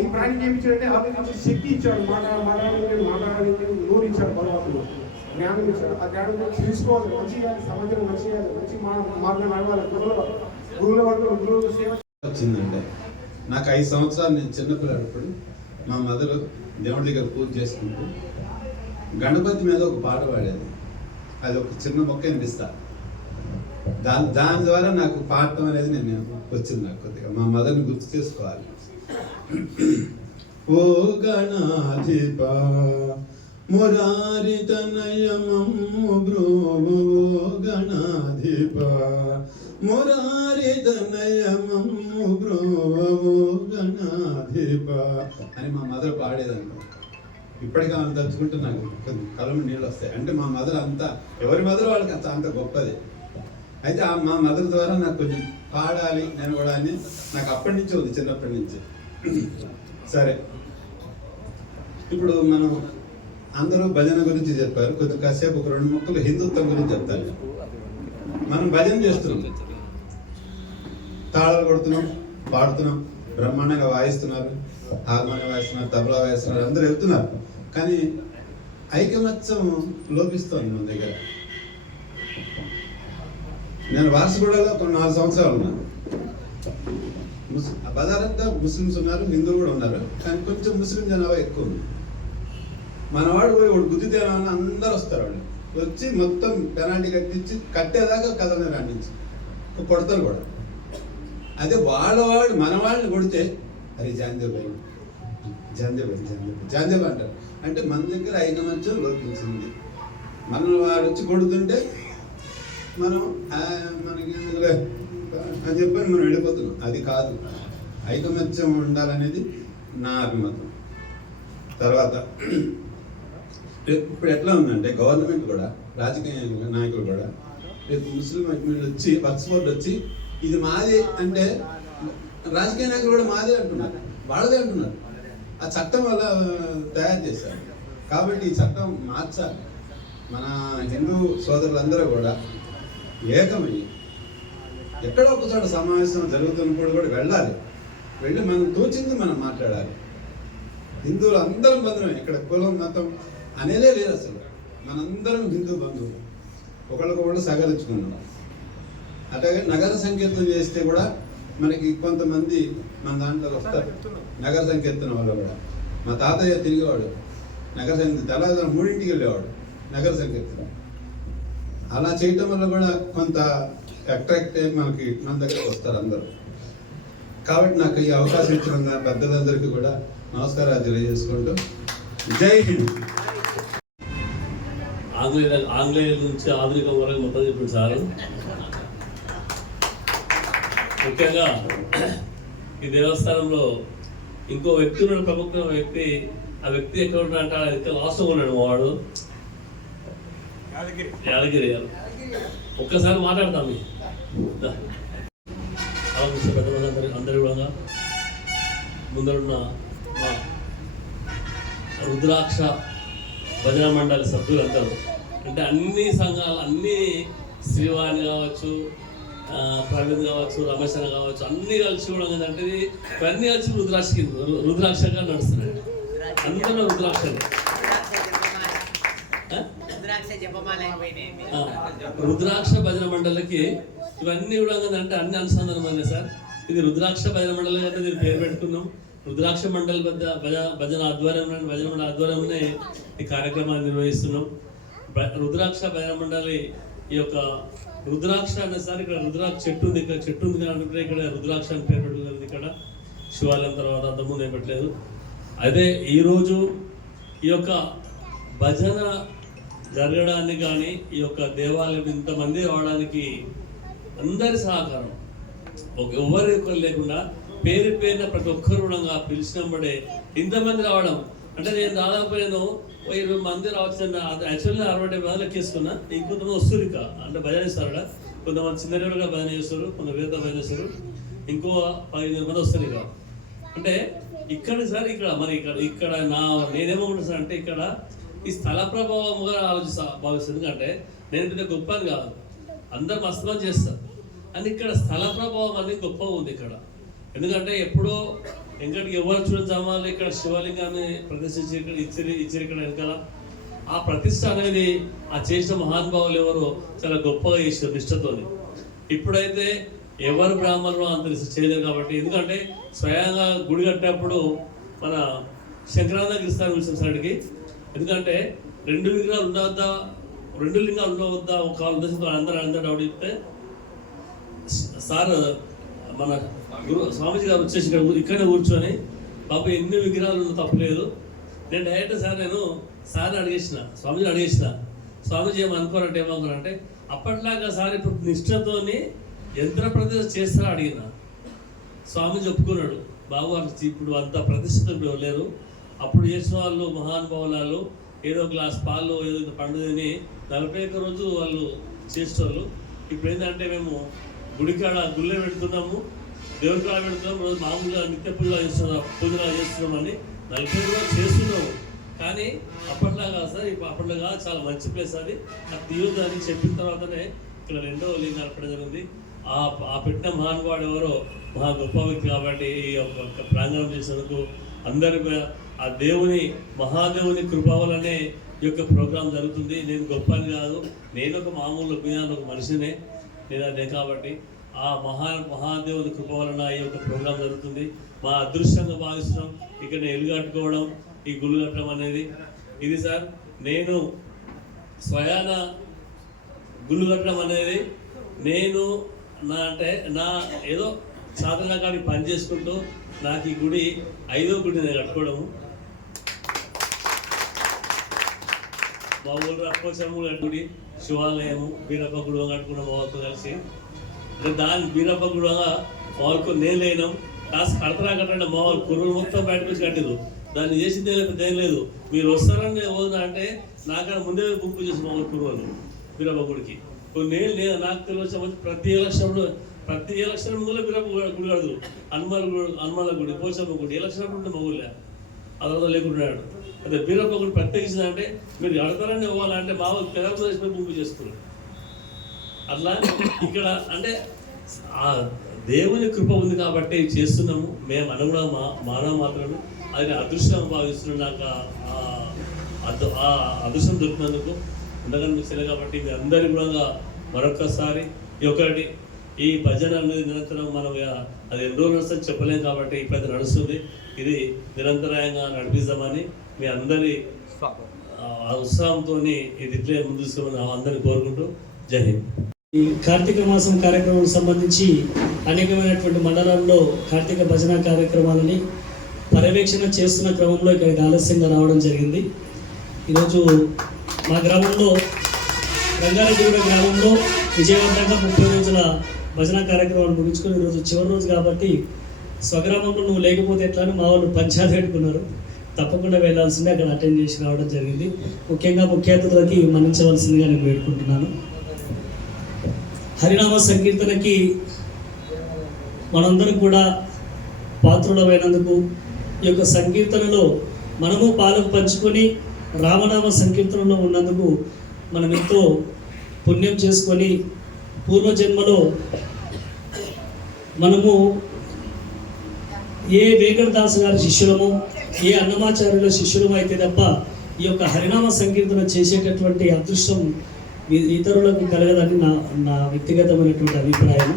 ఈ ప్రాణికి ఏమి ఇచ్చాడంటే ఆలోచించే శక్తి ఇచ్చాడు, మాట్లాడడానికి నోరు ఇచ్చాడు, భగవంతుడు జ్ఞానం ఇచ్చాడు. ఆ జ్ఞానం తెలుసుకోవాలి, మంచి చేయాలి, సమాజం మంచి చేయాలి, మంచి మార్గం నడవాలి. గురువుల వరకు గురువుల సేవ వచ్చిందంటే నాకు 5 సంవత్సరాలు నేను చిన్నపిల్లప్పుడు మా మదర్ దేవుడి దగ్గర పూజ చేసుకుంటూ గణపతి మీద ఒక పాట పాడేది. అది ఒక చిన్న మొక్క వినిపిస్తా. దాని ద్వారా నాకు పాడటం అనేది నేను వచ్చింది. నాకు కొద్దిగా మా మదర్ని గుర్తు చేసుకోవాలి. ఓ గణాధిప మురారి తనయమమ్ము బ్రోవో గణాధిప మురారి తనయమమ్ము బ్రోవో గణాధిప అని మా మదర్ పాడేదనుకో. ఇప్పటికీ ఆమె తలుచుకుంటే నాకు కళ్ళ నీళ్ళు వస్తాయి. అంటే మా మదర్ అంతా, ఎవరి మదర్ వాళ్ళకి అంత గొప్పది. అయితే మా మదర్ ద్వారా నాకు కొంచెం పాడాలి నేను కూడా అని నాకు అప్పటి నుంచి ఉంది, చిన్నప్పటి నుంచి. సరే, ఇప్పుడు మనం అందరూ భజన గురించి చెప్పారు. కొద్ది కాసేపు ఒక 2 ముక్కలు హిందుత్వం గురించి చెప్తాను. మనం భజన చేస్తున్నాం, తాళాలు కొడుతున్నాం, పాడుతున్నాం, బ్రహ్మాండంగా వాయిస్తున్నారు, హార్మోనియం వాయిస్తున్నారు, తబలా వాయిస్తున్నారు, అందరూ వెళ్తున్నారు. కానీ ఐకమత్యం లోపిస్తోంది మన దగ్గర. నేను వారసుగూడలో కొన్ని 4 సంవత్సరాలు ఉన్నాను. బజారంతా ముస్లిమ్స్ ఉన్నారు, హిందువులు కూడా ఉన్నారు. కానీ కొంచెం ముస్లిం జనాభా ఎక్కువ ఉంది. మనవాడు పోయి వాడు గుద్దితేనని అందరు వస్తారు. వాళ్ళు వచ్చి మొత్తం పెనాల్టీ కట్టేదాకా కథనే రాణించి కొడతారు కూడా. అదే వాడు మన వాళ్ళని కొడితే అరే జాందేబాయి అంటారు. అంటే మన దగ్గర ఐకమత్యం లోపించింది. మన వాడు వచ్చి కొడుతుంటే మనం మనకి అని చెప్పని మనం వెళ్ళిపోతున్నాం. అది కాదు, ఐకమత్యం ఉండాలనేది నా అభిమతం. తర్వాత ఇప్పుడు ఎట్లా ఉందంటే గవర్నమెంట్ కూడా, రాజకీయ నాయకులు కూడా రేపు ముస్లిం వచ్చి వక్ఫ్ బోర్డు వచ్చి ఇది మాది అంటే రాజకీయ నాయకులు కూడా మాదే అంటున్నారు, వాళ్ళదే అంటున్నారు. ఆ చట్టం వల్ల తయారు చేశారు. కాబట్టి ఈ చట్టం మార్చాలి. మన హిందూ సోదరులందరూ కూడా ఏకమయ్యి ఎక్కడో ఒకచోట సమావేశం జరుగుతున్నప్పుడు కూడా వెళ్ళాలి. వెళ్ళి మనం తోచింది మనం మాట్లాడాలి. హిందువులు అందరం బంధువులు, ఇక్కడ కులం మతం అనేదే లేదు అసలు. మనందరం హిందూ బంధువులు, ఒకళ్ళకొకళ్ళు సహకరించుకున్నాం. అట్లాగే నగర సంకీర్తన చేస్తే కూడా మనకి కొంతమంది మన దాంట్లో వస్తారు. నగర సంకీర్తన వాళ్ళు కూడా, మా తాతయ్య తిరిగేవాడు నగర సంకీర్తన, తెల్లవారు 3ంటికి వెళ్ళేవాడు నగర సంకీర్తన. అలా చేయటం వల్ల కూడా కొంత అట్రాక్ట్ అయ్యి మనకి మన దగ్గరకు వస్తారు అందరూ. కాబట్టి నాకు ఈ అవకాశం ఇచ్చిన పెద్దలందరికీ కూడా నమస్కారాలు తెలియజేసుకుంటూ జై హింద్. ఆంగ్లేయుల నుంచి ఆధునికం వరకు మొత్తం చెప్పింది సార్. ముఖ్యంగా ఈ దేవస్థానంలో ఇంకో వ్యక్తి ఉన్నాడు, ప్రముఖ వ్యక్తి. ఆ వ్యక్తి ఎక్కడ ఉన్నాడంటే ఇక్కడ లాస్ట్లో ఉన్నాడు మా వాడు, యాదగిరి. ఒక్కసారి మాట్లాడతాం. పెద్దవాళ్ళందరూ అందరి కూడా ముందరున్న మా రుద్రాక్ష భజన మండలి సభ్యులందరూ, అంటే అన్ని సంఘాలు, అన్ని శ్రీవాణి కావచ్చు, ప్రవీణ్ కావచ్చు, రమేష్ అన్న కావచ్చు, అన్ని కలిసి కూడా ఏంటంటే ఇవన్నీ కలిసి రుద్రాక్షగా నడుస్తున్నాయి. అందరూ రుద్రాక్షలు, రుద్రాక్ష భజన మండలికి ఇవన్నీ కూడా అంటే అన్ని అనుసంధానమైనవి సార్. ఇది రుద్రాక్ష భజన మండలి అంటే దీని పేరు పెట్టుకున్నాం. రుద్రాక్ష మండలి భజన ఆధ్వర్యంలో, భజన మండలి ఆధ్వర్యంలోనే ఈ కార్యక్రమాన్ని నిర్వహిస్తున్నాం. రుద్రాక్ష భజన మండలి ఈ యొక్క రుద్రాక్ష అనే సార్, ఇక్కడ రుద్రాక్ష చెట్టు ఉంది, ఇక్కడ చెట్టు ఉంది అనుకుంటే ఇక్కడ రుద్రాక్ష అని పేరు పెట్టలేదు. ఇక్కడ శివాలయం తర్వాత అంతకుముందు ఏం పెట్టలేదు. అదే ఈరోజు ఈ యొక్క భజన జరగడానికి కానీ, ఈ యొక్క దేవాలయం ఇంతమంది రావడానికి అందరి సహకారం, ఎవరి లేకుండా పేరు పేరున ప్రతి ఒక్కరు కూడా పిలిచినప్పుడే ఇంతమంది రావడం అంటే నేను దాదాపు 20 మంది రావచ్చు. యాక్చువల్గా 60 మంది లెక్కేసుకున్నా. ఇంకొంతమంది వస్తారు ఇక అంటే భజన ఇస్తారు. కొంతమంది చిన్నగా భజన చేస్తారు, కొంత వేద భజన చేస్తారు, ఇంకో 15 మంది వస్తారు ఇక. అంటే ఇక్కడ సార్ ఇక్కడ మరి ఇక్కడ నేనేమనుకుంటున్నా సార్ అంటే ఇక్కడ ఈ స్థల ప్రభావంగా భావిస్తుంది. ఎందుకంటే నేను పెద్ద గొప్ప అని కాదు, అందరు మస్తమని చేస్తారు అని ఇక్కడ స్థల ప్రభావం అనేది గొప్పగా ఉంది ఇక్కడ. ఎందుకంటే ఎప్పుడో ఇంకటికి ఎవరు చూడాలి ఇక్కడ శివలింగాన్ని ప్రతిష్ఠించి ఇక్కడ ఇచ్చారు ఇక్కడ వెనకాల. ఆ ప్రతిష్ట అనేది ఆ చేసిన మహానుభావులు ఎవరు చాలా గొప్పగా చేశారు నిష్ఠతోని. ఇప్పుడైతే ఎవరు బ్రాహ్మణులు అంత చేయలేరు కాబట్టి, ఎందుకంటే స్వయంగా గుడి కట్టినప్పుడు మన శంకరానంద గిరిస్తాను పిలిచిన సార్కి. ఎందుకంటే 2 విగ్రహాలు ఉండవద్దా, 2 లింగాలు ఉండవద్దా, ఒక ఉద్దేశంతో అందరూ డౌట్ చెప్తే సార్ మన స్వామీజీ గారు వచ్చేసి ఇక్కడనే కూర్చొని బాబు ఎన్ని విగ్రహాలు ఉన్న తప్పలేదు. నేను డైరెక్ట్ సార్ని అడిగేసిన, స్వామీజీని అడిగేసిన, స్వామీజీ ఏమనుకోరంటే అప్పట్లాగా సార్ ఇప్పుడు నిష్ఠతోని యంత్ర ప్రతిష్ఠ చేస్తా అడిగిన. స్వామీజీ ఒప్పుకున్నాడు, బాబు వాళ్ళకి ఇప్పుడు అంత ప్రతిష్ఠితులు లేరు, అప్పుడు చేసిన వాళ్ళు మహానుభావులు ఏదో గ్లాస్ పాలు ఏదో పండు తిని 41 రోజు వాళ్ళు చేసేవాళ్ళు. ఇప్పుడు ఏంటంటే మేము గుళ్ళో పెడుతున్నాము, దేవుడి కాడ పెడుతున్నాం, రోజు మామూలుగా నిత్య పూజలు చేస్తున్నామని 40 రోజులు చేస్తున్నాము. కానీ అప్పట్లాగా సార్ ఇప్పుడు అప్పట్లాగా చాలా మంచి ప్లేస్ అది తీయొద్దు అని చెప్పిన తర్వాతనే ఇక్కడ 2వ లింగాలు పెట్టడం జరిగింది. ఆ పెట్టిన మహానుభావుడు ఎవరో మహా గొప్ప వ్యక్తి కాబట్టి ఈ యొక్క ప్రాంగణం చేసినందుకు అందరికీ ఆ దేవుని మహాదేవుని కృప వల్లనే ఈ యొక్క ప్రోగ్రాం జరుగుతుంది. నేను గొప్ప అని కాదు, నేను ఒక మామూలు ఒక మనిషినే, నేను అదే కాబట్టి ఆ మహాదేవుని కృప వలన ఈ యొక్క ప్రోగ్రాం జరుగుతుంది. మా అదృష్టంగా భావిస్తున్నాం ఇక్కడ ఇల్లు కట్టుకోవడం, ఈ గుళ్ళు కట్టడం అనేది. ఇది సార్ నేను స్వయాన గుళ్ళు కట్టడం అనేది నేను నా ఏదో సాధన కాడికి పని చేసుకుంటూ నాకు ఈ గుడి 5వ గుడి నేను కట్టుకోవడము. మా ఊళ్ళో అప్పచమ్మ గుడి, శివాలయము, బీరప్ప గుడి కట్టుకున్నాం మా వాళ్ళతో కలిసి. అంటే దాని బీరప్ప గుడిగా మా వాళ్ళకు నేను లేనాం, కాస్త కడతరా కట్టండి మా వాళ్ళు కుర్రలు మొత్తం బయటకు వచ్చి కట్టేది. దాన్ని చేసిందే లేకపోతే ఏం లేదు. మీరు వస్తారని వదిన అంటే నాకన్నా ముందే బుక్ చేసి మా ఊరు కుర్రలు బీరప్ప గుడికి. నేను లేదు, నాకు తెలిసి ప్రతి ఎలక్షన్ ముందులో బీరప్ప గుడి కడదు. హనుమాల గుడి, పోచమ్మ గుడి ఎలక్షన్ ఉంటే మా ఊళ్ళో అదొక లేకుంటున్నాడు. అదే బీరప్ప గుడి ప్రత్యేకించిందంటే మీరు కడతారని ఇవ్వాలంటే మా వాళ్ళు తెలంగాణ బుక్ చేసుకున్నారు. అట్లా ఇక్కడ అంటే ఆ దేవుని కృప ఉంది కాబట్టి చేస్తున్నాము. మేము అనుగుణ మానవ మాత్రమే అది అదృష్టం భావిస్తున్నాం. నాకు ఆ అదృష్టం దొరికినందుకు ఉండగానే మీకు తెలియదు కాబట్టి మీ అందరి కూడా మరొకసారి ఈ భజన అనేది నిరంతరం మనం అది ఎన్ని రోజులు నడుస్తుంది చెప్పలేము కాబట్టి ఇప్పుడైతే నడుస్తుంది. ఇది నిరంతరాయంగా నడిపిస్తామని మీ అందరి ఉత్సాహంతో ఇది ఇట్లే ముందు తీసుకోమని అందరినీ కోరుకుంటూ జై హింద్. ఈ కార్తీక మాసం కార్యక్రమం సంబంధించి అనేకమైనటువంటి మండలాల్లో కార్తీక భజన కార్యక్రమాలని పర్యవేక్షణ చేస్తున్న క్రమంలో ఇక్కడికి ఆలస్యంగా రావడం జరిగింది. ఈరోజు మా గ్రామంలో రంగారెడ్డిగూడ గ్రామంలో విజయవంతంగా 30 రోజుల భజన కార్యక్రమాలు ముగించుకొని ఈరోజు చివరి రోజు కాబట్టి స్వగ్రామంలో నువ్వు లేకపోతే ఎట్లా అని మా వాళ్ళు పంచాయతీ పెట్టుకున్నారు. తప్పకుండా వెళ్ళాల్సిందే, అక్కడ అటెండ్ చేసి రావడం జరిగింది. ముఖ్యంగా ముఖ్య అతిథులకి మన్నించవలసిందిగా నేను వేడుకుంటున్నాను. హరినామ సంకీర్తనకి మనందరం కూడా పాత్రులమైనందుకు, ఈ యొక్క సంకీర్తనలో మనము పాలు పంచుకొని రామనామ సంకీర్తనలో ఉన్నందుకు మనం ఎంతో పుణ్యం చేసుకొని పూర్వజన్మలో మనము ఏ వెంకటదాస్ గారి శిష్యులము, ఏ అన్నమాచార్యుల శిష్యులము అయితే తప్ప ఈ యొక్క హరినామ సంకీర్తన చేసేటటువంటి అదృష్టం ఇతరులకు కలగదని నా వ్యక్తిగతమైనటువంటి అభిప్రాయం.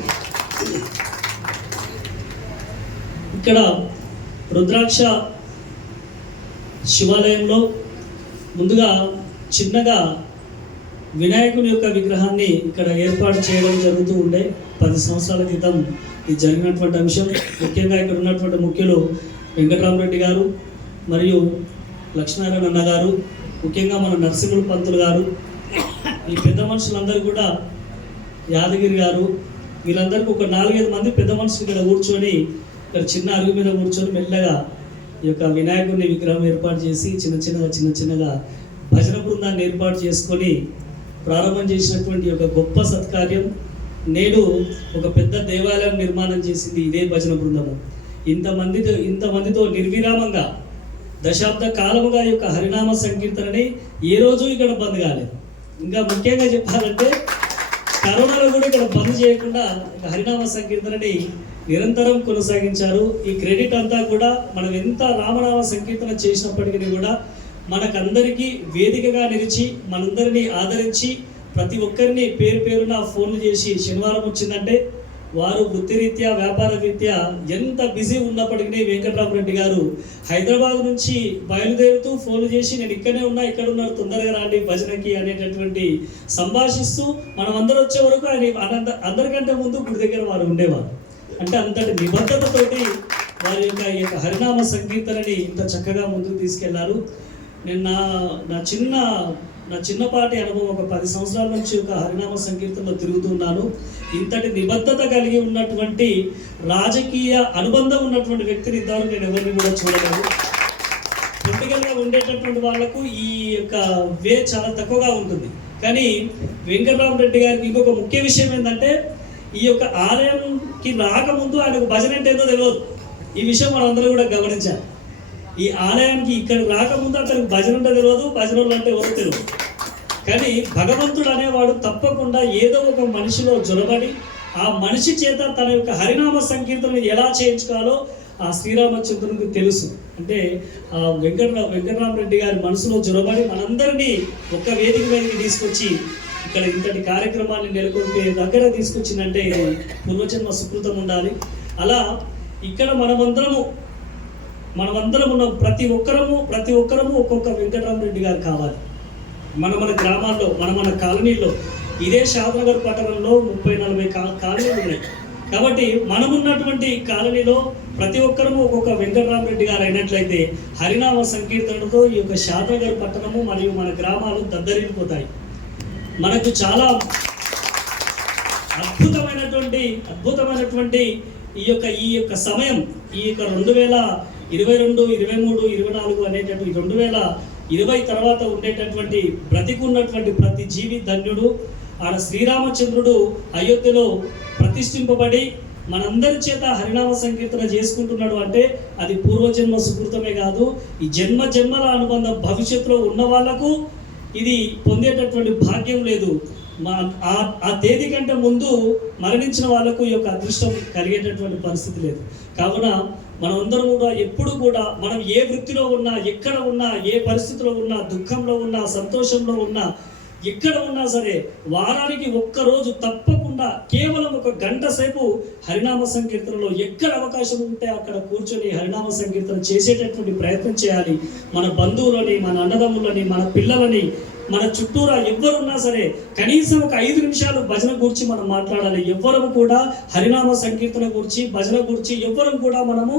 ఇక్కడ రుద్రాక్ష శివాలయంలో ముందుగా చిన్నగా వినాయకుని యొక్క విగ్రహాన్ని ఇక్కడ ఏర్పాటు చేయడం జరుగుతూ ఉండే 10 సంవత్సరాల క్రితం ఇది జరిగినటువంటి అంశం. ముఖ్యంగా ఇక్కడ ఉన్నటువంటి ముఖ్యులు వెంకటరామరెడ్డి గారు మరియు లక్ష్మీనారాయణ అన్న గారు, ముఖ్యంగా మన నరసింహుల పంతులు గారు, ఈ పెద్ద మనుషులందరూ కూడా యాదగిరి గారు, వీళ్ళందరికీ ఒక 4-5 మంది పెద్ద మనుషులు ఇక్కడ కూర్చొని ఇక్కడ చిన్న అరుగు మీద కూర్చొని మెల్లగా ఈ యొక్క వినాయకుడిని విగ్రహం ఏర్పాటు చేసి చిన్న చిన్నగా భజన బృందాన్ని ఏర్పాటు చేసుకొని ప్రారంభం చేసినటువంటి ఒక గొప్ప సత్కార్యం. నేడు ఒక పెద్ద దేవాలయం నిర్మాణం చేసింది ఇదే భజన బృందము. ఇంతమందితో నిర్విరామంగా దశాబ్ద కాలముగా ఈ యొక్క హరినామ సంకీర్తనని ఏ రోజు ఇక్కడ బంద్ కాలేదు. ఇంకా ముఖ్యంగా చెప్పాలంటే కరోనాలో కూడా ఇక్కడ బంద్ చేయకుండా హరినామ సంకీర్తనని నిరంతరం కొనసాగించారు. ఈ క్రెడిట్ అంతా కూడా మనం ఎంత రామనామ సంకీర్తన చేసినప్పటికీ కూడా మనకందరికీ వేదికగా నిలిచి మనందరినీ ఆదరించి ప్రతి ఒక్కరిని పేరున ఫోన్లు చేసి శనివారం వచ్చిందంటే వారు వృత్తిరీత్యా వ్యాపార రీత్యా ఎంత బిజీ ఉన్నప్పటికీ వెంకటరామరెడ్డి గారు హైదరాబాద్ నుంచి బయలుదేరుతూ ఫోన్లు చేసి నేను ఇక్కడే ఉన్నా, ఇక్కడ ఉన్నారు, తొందరగా రాండి భజనకి అనేటటువంటి సంభాషిస్తూ మనం అందరూ వచ్చే వరకు ఆయన అందరికంటే ముందు గుడి దగ్గర వారు ఉండేవారు. అంటే అంతటి నిబద్ధతతోటి వారి ఈ యొక్క హరినామ సంకీర్తనని ఇంత చక్కగా ముందుకు తీసుకెళ్లారు. నేను నా చిన్నపాటి అనుభవం ఒక 10 సంవత్సరాల నుంచి ఒక హరినామ సంకీర్తనలో తిరుగుతున్నాను. ఇంతటి నిబద్ధత కలిగి ఉన్నటువంటి రాజకీయ అనుబంధం ఉన్నటువంటి వ్యక్తిని ఇంతవరకు నేను ఎవరిని కూడా చూడలేదు. పొలిటికల్గా ఉండేటటువంటి వాళ్లకు ఈ యొక్క వే చాలా తక్కువగా ఉంటుంది. కానీ వెంకటరామరెడ్డి గారికి ఇంకొక ముఖ్య విషయం ఏంటంటే ఈ యొక్క ఆలయంకి రాకముందు ఆయనకు భజన అంటే ఏదో తెలియదు. ఈ విషయం మనందరూ కూడా గమనించాలి. ఈ ఆలయానికి ఇక్కడ రాకముందు అతనికి భజన అంటే తెలియదు, భజనలు అంటే ఎవరో తెలియదు. కానీ భగవంతుడు అనేవాడు తప్పకుండా ఏదో ఒక మనిషిలో జొరబడి ఆ మనిషి చేత తన యొక్క హరినామ సంకీర్తనను ఎలా చేయించుకోవాలో ఆ శ్రీరామచంద్రునికి తెలుసు. అంటే ఆ వెంకటరామరెడ్డి గారి మనసులో జొరబడి మనందరినీ ఒక వేదిక మీదకి తీసుకొచ్చి ఇక్కడ ఇంతటి కార్యక్రమాన్ని నెలకొల్పే దగ్గర తీసుకొచ్చిందంటే పూర్వజన్మ సుకృతం ఉండాలి. అలా ఇక్కడ మనమందరము ఉన్న ప్రతి ఒక్కరము ఒక్కొక్క వెంకటరామరెడ్డి గారు కావాలి. మన గ్రామాల్లో మన కాలనీలో ఇదే షాద్నగర్ పట్టణంలో 30-40 కాలనీలు ఉన్నాయి. కాబట్టి మనమున్నటువంటి కాలనీలో ప్రతి ఒక్కరము ఒక్కొక్క వెంకటరామరెడ్డి గారు అయినట్లయితే హరినామ సంకీర్తనతో ఈ యొక్క షాద్నగర్ పట్టణము మరియు మన గ్రామాలు దద్దరిల్లిపోతాయి. మనకు చాలా అద్భుతమైనటువంటి ఈ యొక్క సమయం, ఈ యొక్క 2022, 23, 24 అనేటటువంటి 2020 తర్వాత ఉండేటటువంటి బ్రతికున్నటువంటి ప్రతి జీవి ధన్యుడు. ఆడ శ్రీరామచంద్రుడు అయోధ్యలో ప్రతిష్ఠింపబడి మనందరి చేత హరినామ సంకీర్తన చేసుకుంటున్నాడు అంటే అది పూర్వజన్మ సుకృతమే కాదు, ఈ జన్మల అనుబంధం భవిష్యత్తులో ఉన్న వాళ్లకు ఇది పొందేటటువంటి భాగ్యం లేదు. ఆ తేదీ కంటే ముందు మరణించిన వాళ్లకు ఈ యొక్క అదృష్టం కలిగేటటువంటి పరిస్థితి లేదు. కావున మనమందరం కూడా ఎప్పుడు కూడా మనం ఏ వృత్తిలో ఉన్నా, ఎక్కడ ఉన్నా, ఏ పరిస్థితిలో ఉన్నా, దుఃఖంలో ఉన్నా, సంతోషంలో ఉన్నా, ఎక్కడ ఉన్నా సరే వారానికి ఒక్కరోజు తప్పకుండా కేవలం 1 గంట సేపు హరినామ సంకీర్తనలో ఎక్కడ అవకాశం ఉంటే అక్కడ కూర్చొని హరినామ సంకీర్తన చేసేటటువంటి ప్రయత్నం చేయాలి. మన బంధువులని, మన అన్నదమ్ములని, మన పిల్లలని, మన చుట్టూరా ఎవ్వరున్నా సరే కనీసం ఒక 5 నిమిషాలు భజన గురించి మనం మాట్లాడాలి. ఎవ్వరము కూడా హరినామ సంకీర్తన గురించి, భజన గురించి ఎవ్వరం కూడా మనము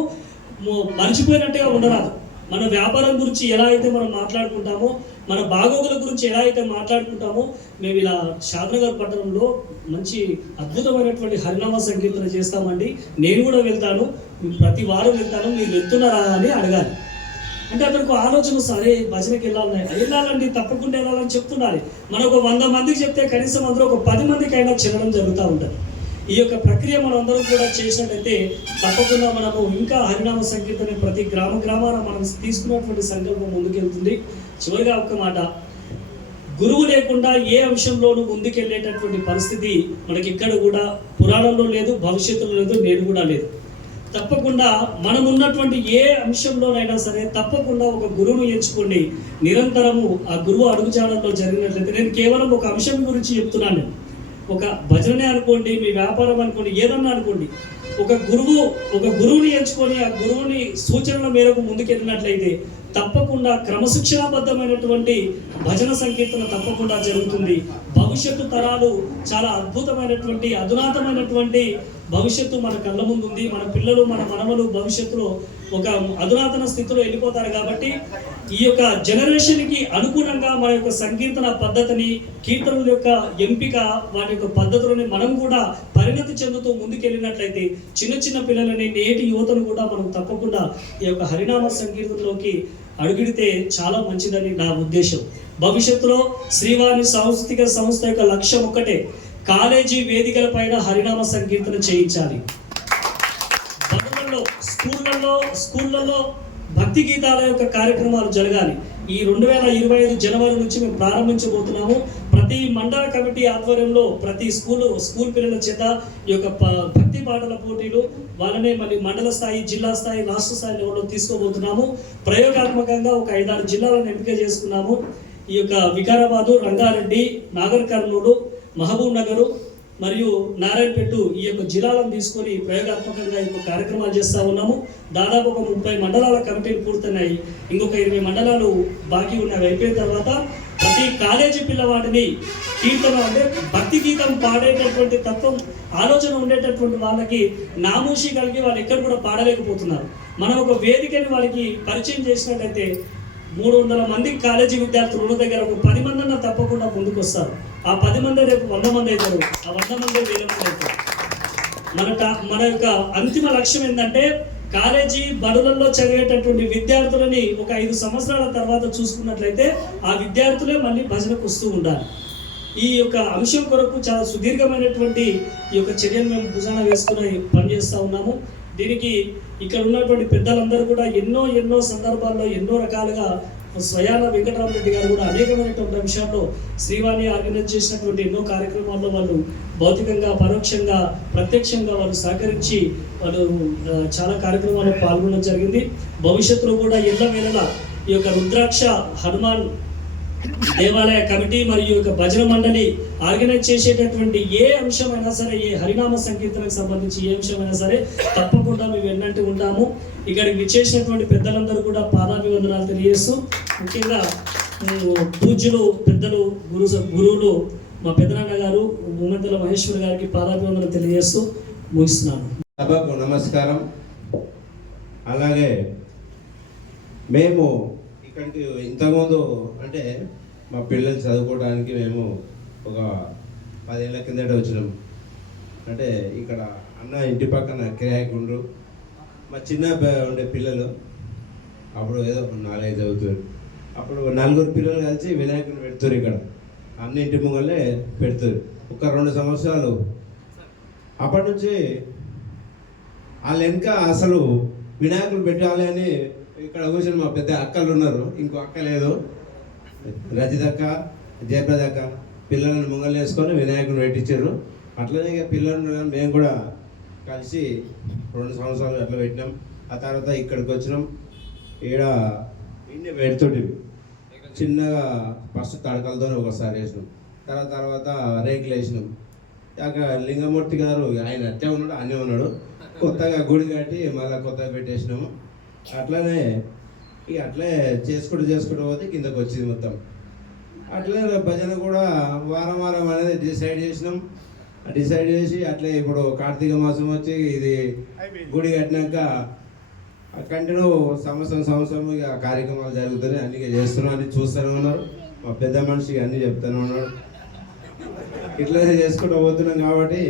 మర్చిపోయినట్టుగా ఉండరాదు. మన వ్యాపారం గురించి ఎలా అయితే మనం మాట్లాడుకుంటామో, మన బాగోగుల గురించి ఎలా అయితే మాట్లాడుకుంటామో, మేము ఇలా షాద్నగర్ పట్టణంలో మంచి అద్భుతమైనటువంటి హరినామ సంకీర్తన చేస్తామండి. నేను కూడా వెళ్తాను, ప్రతి వారం వెళ్తాను, మీరు వెళ్తున్నారా అని అడగాలి. అంటే అతనికి ఆలోచన, సరే భజనకి వెళ్ళాలండి, తప్పకుండా వెళ్ళాలని చెప్తున్నారు. మనం ఒక 100 మందికి చెప్తే కనీసం అందులో ఒక 10 మందికి అయినా చెల్లడం జరుగుతూ ఉంటుంది. ఈ యొక్క ప్రక్రియ మనం అందరం కూడా చేసినట్టయితే తప్పకుండా మనము ఇంకా హరినామ సంకీర్తన ప్రతి గ్రామాన మనం తీసుకున్నటువంటి సంకల్పం ముందుకెళ్తుంది. చివరిగా ఒక్క మాట, గురువు లేకుండా ఏ అంశంలోనూ ముందుకెళ్ళేటటువంటి పరిస్థితి మనకి ఇక్కడ కూడా పురాణంలో లేదు, భవిష్యత్తులో లేదు, నేడు కూడా లేదు. తప్పకుండా మనం ఉన్నటువంటి ఏ అంశంలోనైనా సరే తప్పకుండా ఒక గురువును ఎంచుకోండి. నిరంతరము ఆ గురువు అడుగుజాడల్లో జరిగినట్లయితే, నేను కేవలం ఒక అంశం గురించి చెప్తున్నాను. ఒక భజనే అనుకోండి, మీ వ్యాపారం అనుకోండి, ఏదన్నా అనుకోండి, ఒక గురువుని ఎంచుకొని ఆ గురువుని సూచనల మేరకు ముందుకెళ్ళినట్లయితే తప్పకుండా క్రమశిక్షణాబద్ధమైనటువంటి భజన సంకీర్తన తప్పకుండా జరుగుతుంది. భవిష్యత్తు తరాలు చాలా అద్భుతమైనటువంటి అధునాతమైనటువంటి భవిష్యత్తు మన కళ్ళ ముందు ఉంది. మన పిల్లలు మన మనవలు భవిష్యత్తులో ఒక అధునాతన స్థితిలో వెళ్ళిపోతారు. కాబట్టి ఈ యొక్క జనరేషన్కి అనుగుణంగా మన యొక్క సంకీర్తన పద్ధతిని, కీర్తనల యొక్క ఎంపిక, వాటి యొక్క పద్ధతులని మనం కూడా పరిణతి చెందుతూ ముందుకెళ్ళినట్లయితే చిన్న చిన్న పిల్లలని, నేటి యువతను కూడా మనం తప్పకుండా ఈ యొక్క హరినామ సంకీర్తనలోకి అడుగిడితే చాలా మంచిదని నా ఉద్దేశం. భవిష్యత్తులో శ్రీవాణి సాంస్కృతిక సంస్థ యొక్క లక్ష్యం ఒక్కటే, కాలేజీ వేదికల పైన హరినామ సంకీర్తన చేయించాలి. బడులలో, స్కూళ్ళల్లో భక్తి గీతాల యొక్క కార్యక్రమాలు జరగాలి. ఈ 2025 జనవరి నుంచి మేము ప్రారంభించబోతున్నాము. ప్రతి మండల కమిటీ ఆధ్వర్యంలో ప్రతి స్కూల్ పిల్లల చేత ఈ యొక్క భక్తి పాటల పోటీలు, వాళ్ళనే మళ్ళీ మండల స్థాయి, జిల్లా స్థాయి, రాష్ట్ర స్థాయి లెవెల్లో తీసుకోబోతున్నాము. ప్రయోగాత్మకంగా ఒక 5-6 జిల్లాలను ఎంపిక చేసుకున్నాము. ఈ యొక్క వికారాబాదు, రంగారెడ్డి, నాగర్ కర్నూలు, మహబూబ్ నగరు మరియు నారాయణపేట ఈ యొక్క జిల్లాలను తీసుకొని ప్రయోగాత్మకంగా ఈ కార్యక్రమాలు చేస్తూ ఉన్నాము. దాదాపు ఒక 30 మండలాల కమిటీలు పూర్తయినాయి. ఇంకొక 20 మండలాలు బాకీ ఉన్నవి. అయిపోయిన తర్వాత ప్రతి కాలేజీ పిల్లవాడిని కీర్తన అంటే భక్తి గీతం పాడేటటువంటి తత్వం, ఆలోచన ఉండేటటువంటి వాళ్ళకి నామూషి కలిగి వాళ్ళు ఎక్కడ కూడా పాడలేకపోతున్నారు. మనం ఒక వేదికని వాళ్ళకి పరిచయం చేసినట్లయితే 300 మంది కాలేజీ విద్యార్థులు ఉన్న దగ్గర ఒక 10 మంది అన్న తప్పకుండా ముందుకు వస్తారు. ఆ 10 మంది రేపు 100 మంది అవుతారు. ఆ 100 మంది వేరే మంది అవుతారు. మన యొక్క అంతిమ లక్ష్యం ఏంటంటే కాలేజీ బడులలో చదివేటటువంటి విద్యార్థులని ఒక 5 సంవత్సరాల తర్వాత చూసుకున్నట్లయితే ఆ విద్యార్థులే మళ్ళీ భజనకు వస్తూ ఉండాలి. ఈ యొక్క అంశం కొరకు చాలా సుదీర్ఘమైనటువంటి ఈ యొక్క చర్యను మేము భుజాన వేసుకుని పనిచేస్తూ ఉన్నాము. దీనికి ఇక్కడ ఉన్నటువంటి పెద్దలందరూ కూడా ఎన్నో సందర్భాల్లో ఎన్నో రకాలుగా స్వయాన వెంకటరామరెడ్డి గారు కూడా అనేకమైనటువంటి అంశాల్లో శ్రీవాణి ఆర్గనైజ్ చేసినటువంటి ఎన్నో కార్యక్రమాల్లో వాళ్ళు భౌతికంగా, పరోక్షంగా, ప్రత్యక్షంగా వాళ్ళు సహకరించి వాళ్ళు చాలా కార్యక్రమాల్లో పాల్గొనడం జరిగింది. భవిష్యత్తులో కూడా ఎల్లవేళలా ఈ యొక్క రుద్రాక్ష హనుమాన్ దేవాలయ కమిటీ మరియు యొక్క భజన మండలి ఆర్గనైజ్ చేసేటటువంటి ఏ అంశమైనా సరే, ఏ హరినామ సంకీర్తనకు సంబంధించి ఏ అంశమైనా సరే తప్పకుండా మేము వెన్నంటి ఉంటాము. ఇక్కడికి విచ్చేసినటువంటి పెద్దలందరూ కూడా పాదాభివందనాలు తెలియజేస్తూ, ముఖ్యంగా పూజ్యులు, పెద్దలు, గురువులు మా పెద్దనాన్న గారు మూమెంతల మహేశ్వర్ గారికి పాదాభివందనలు తెలియజేస్తూ ముగిస్తున్నాను. సభకు నమస్కారం. అలాగే మేము ఇక్కడికి ఇంతకుముందు అంటే మా పిల్లలు చదువుకోవడానికి మేము ఒక 10 ఏళ్ళ కిందట వచ్చినాం. అంటే ఇక్కడ అన్న ఇంటి పక్కన కిరాయికుండ్రు, మా చిన్న ఉండే పిల్లలు అప్పుడు ఏదో 4-5 చదువుతారు. అప్పుడు 4 పిల్లలు కలిసి వినాయకుని పెడుతారు. ఇక్కడ అన్న ఇంటి ముంగలే పెడతారు. ఒక 2 సంవత్సరాలు అప్పటి నుంచి వాళ్ళ వెనుక అసలు వినాయకులు పెట్టాలి అని ఇక్కడ కూర్చొని మా పెద్ద అక్కలు ఉన్నారు, ఇంకో అక్క లేదు, రజితక్క, జయప్రదక్క, పిల్లలను ముంగలు వేసుకొని వినాయకుని పెట్టించారు. అట్లనే ఇక పిల్లలు మేము కూడా కలిసి 2 సంవత్సరాలు అట్లా పెట్టినాం. ఆ తర్వాత ఇక్కడికి వచ్చినాం. ఈయన పెడుతుంటివి చిన్నగా ఫస్ట్ తడకలతో ఒకసారి వేసినాం. తర్వాత రేకులు వేసినాం. అక్కడ లింగమూర్తి గారు ఆయన అట్టే ఉన్నాడు, అన్నీ ఉన్నాడు. కొత్తగా గుడి కట్టి మళ్ళీ కొత్తగా పెట్టేసినాము. అట్లనే అట్లే చేసుకుంటూ పోతే కిందకు వచ్చింది మొత్తం. అట్లనే భజన కూడా వారం అనేది డిసైడ్ చేసినాం. డిసైడ్ చేసి అట్లే ఇప్పుడు కార్తీక మాసం వచ్చి ఇది గుడి కట్టినాక కంటిన్యూ సంవత్సరం ఇక కార్యక్రమాలు జరుగుతున్నాయి. అన్నీ చేస్తున్నాం, అన్నీ చూస్తూనే ఉన్నారు. మా పెద్ద మనిషి అన్నీ చెప్తూనే ఉన్నాడు. ఇట్లనే చేసుకుంటూ పోతున్నాం. కాబట్టి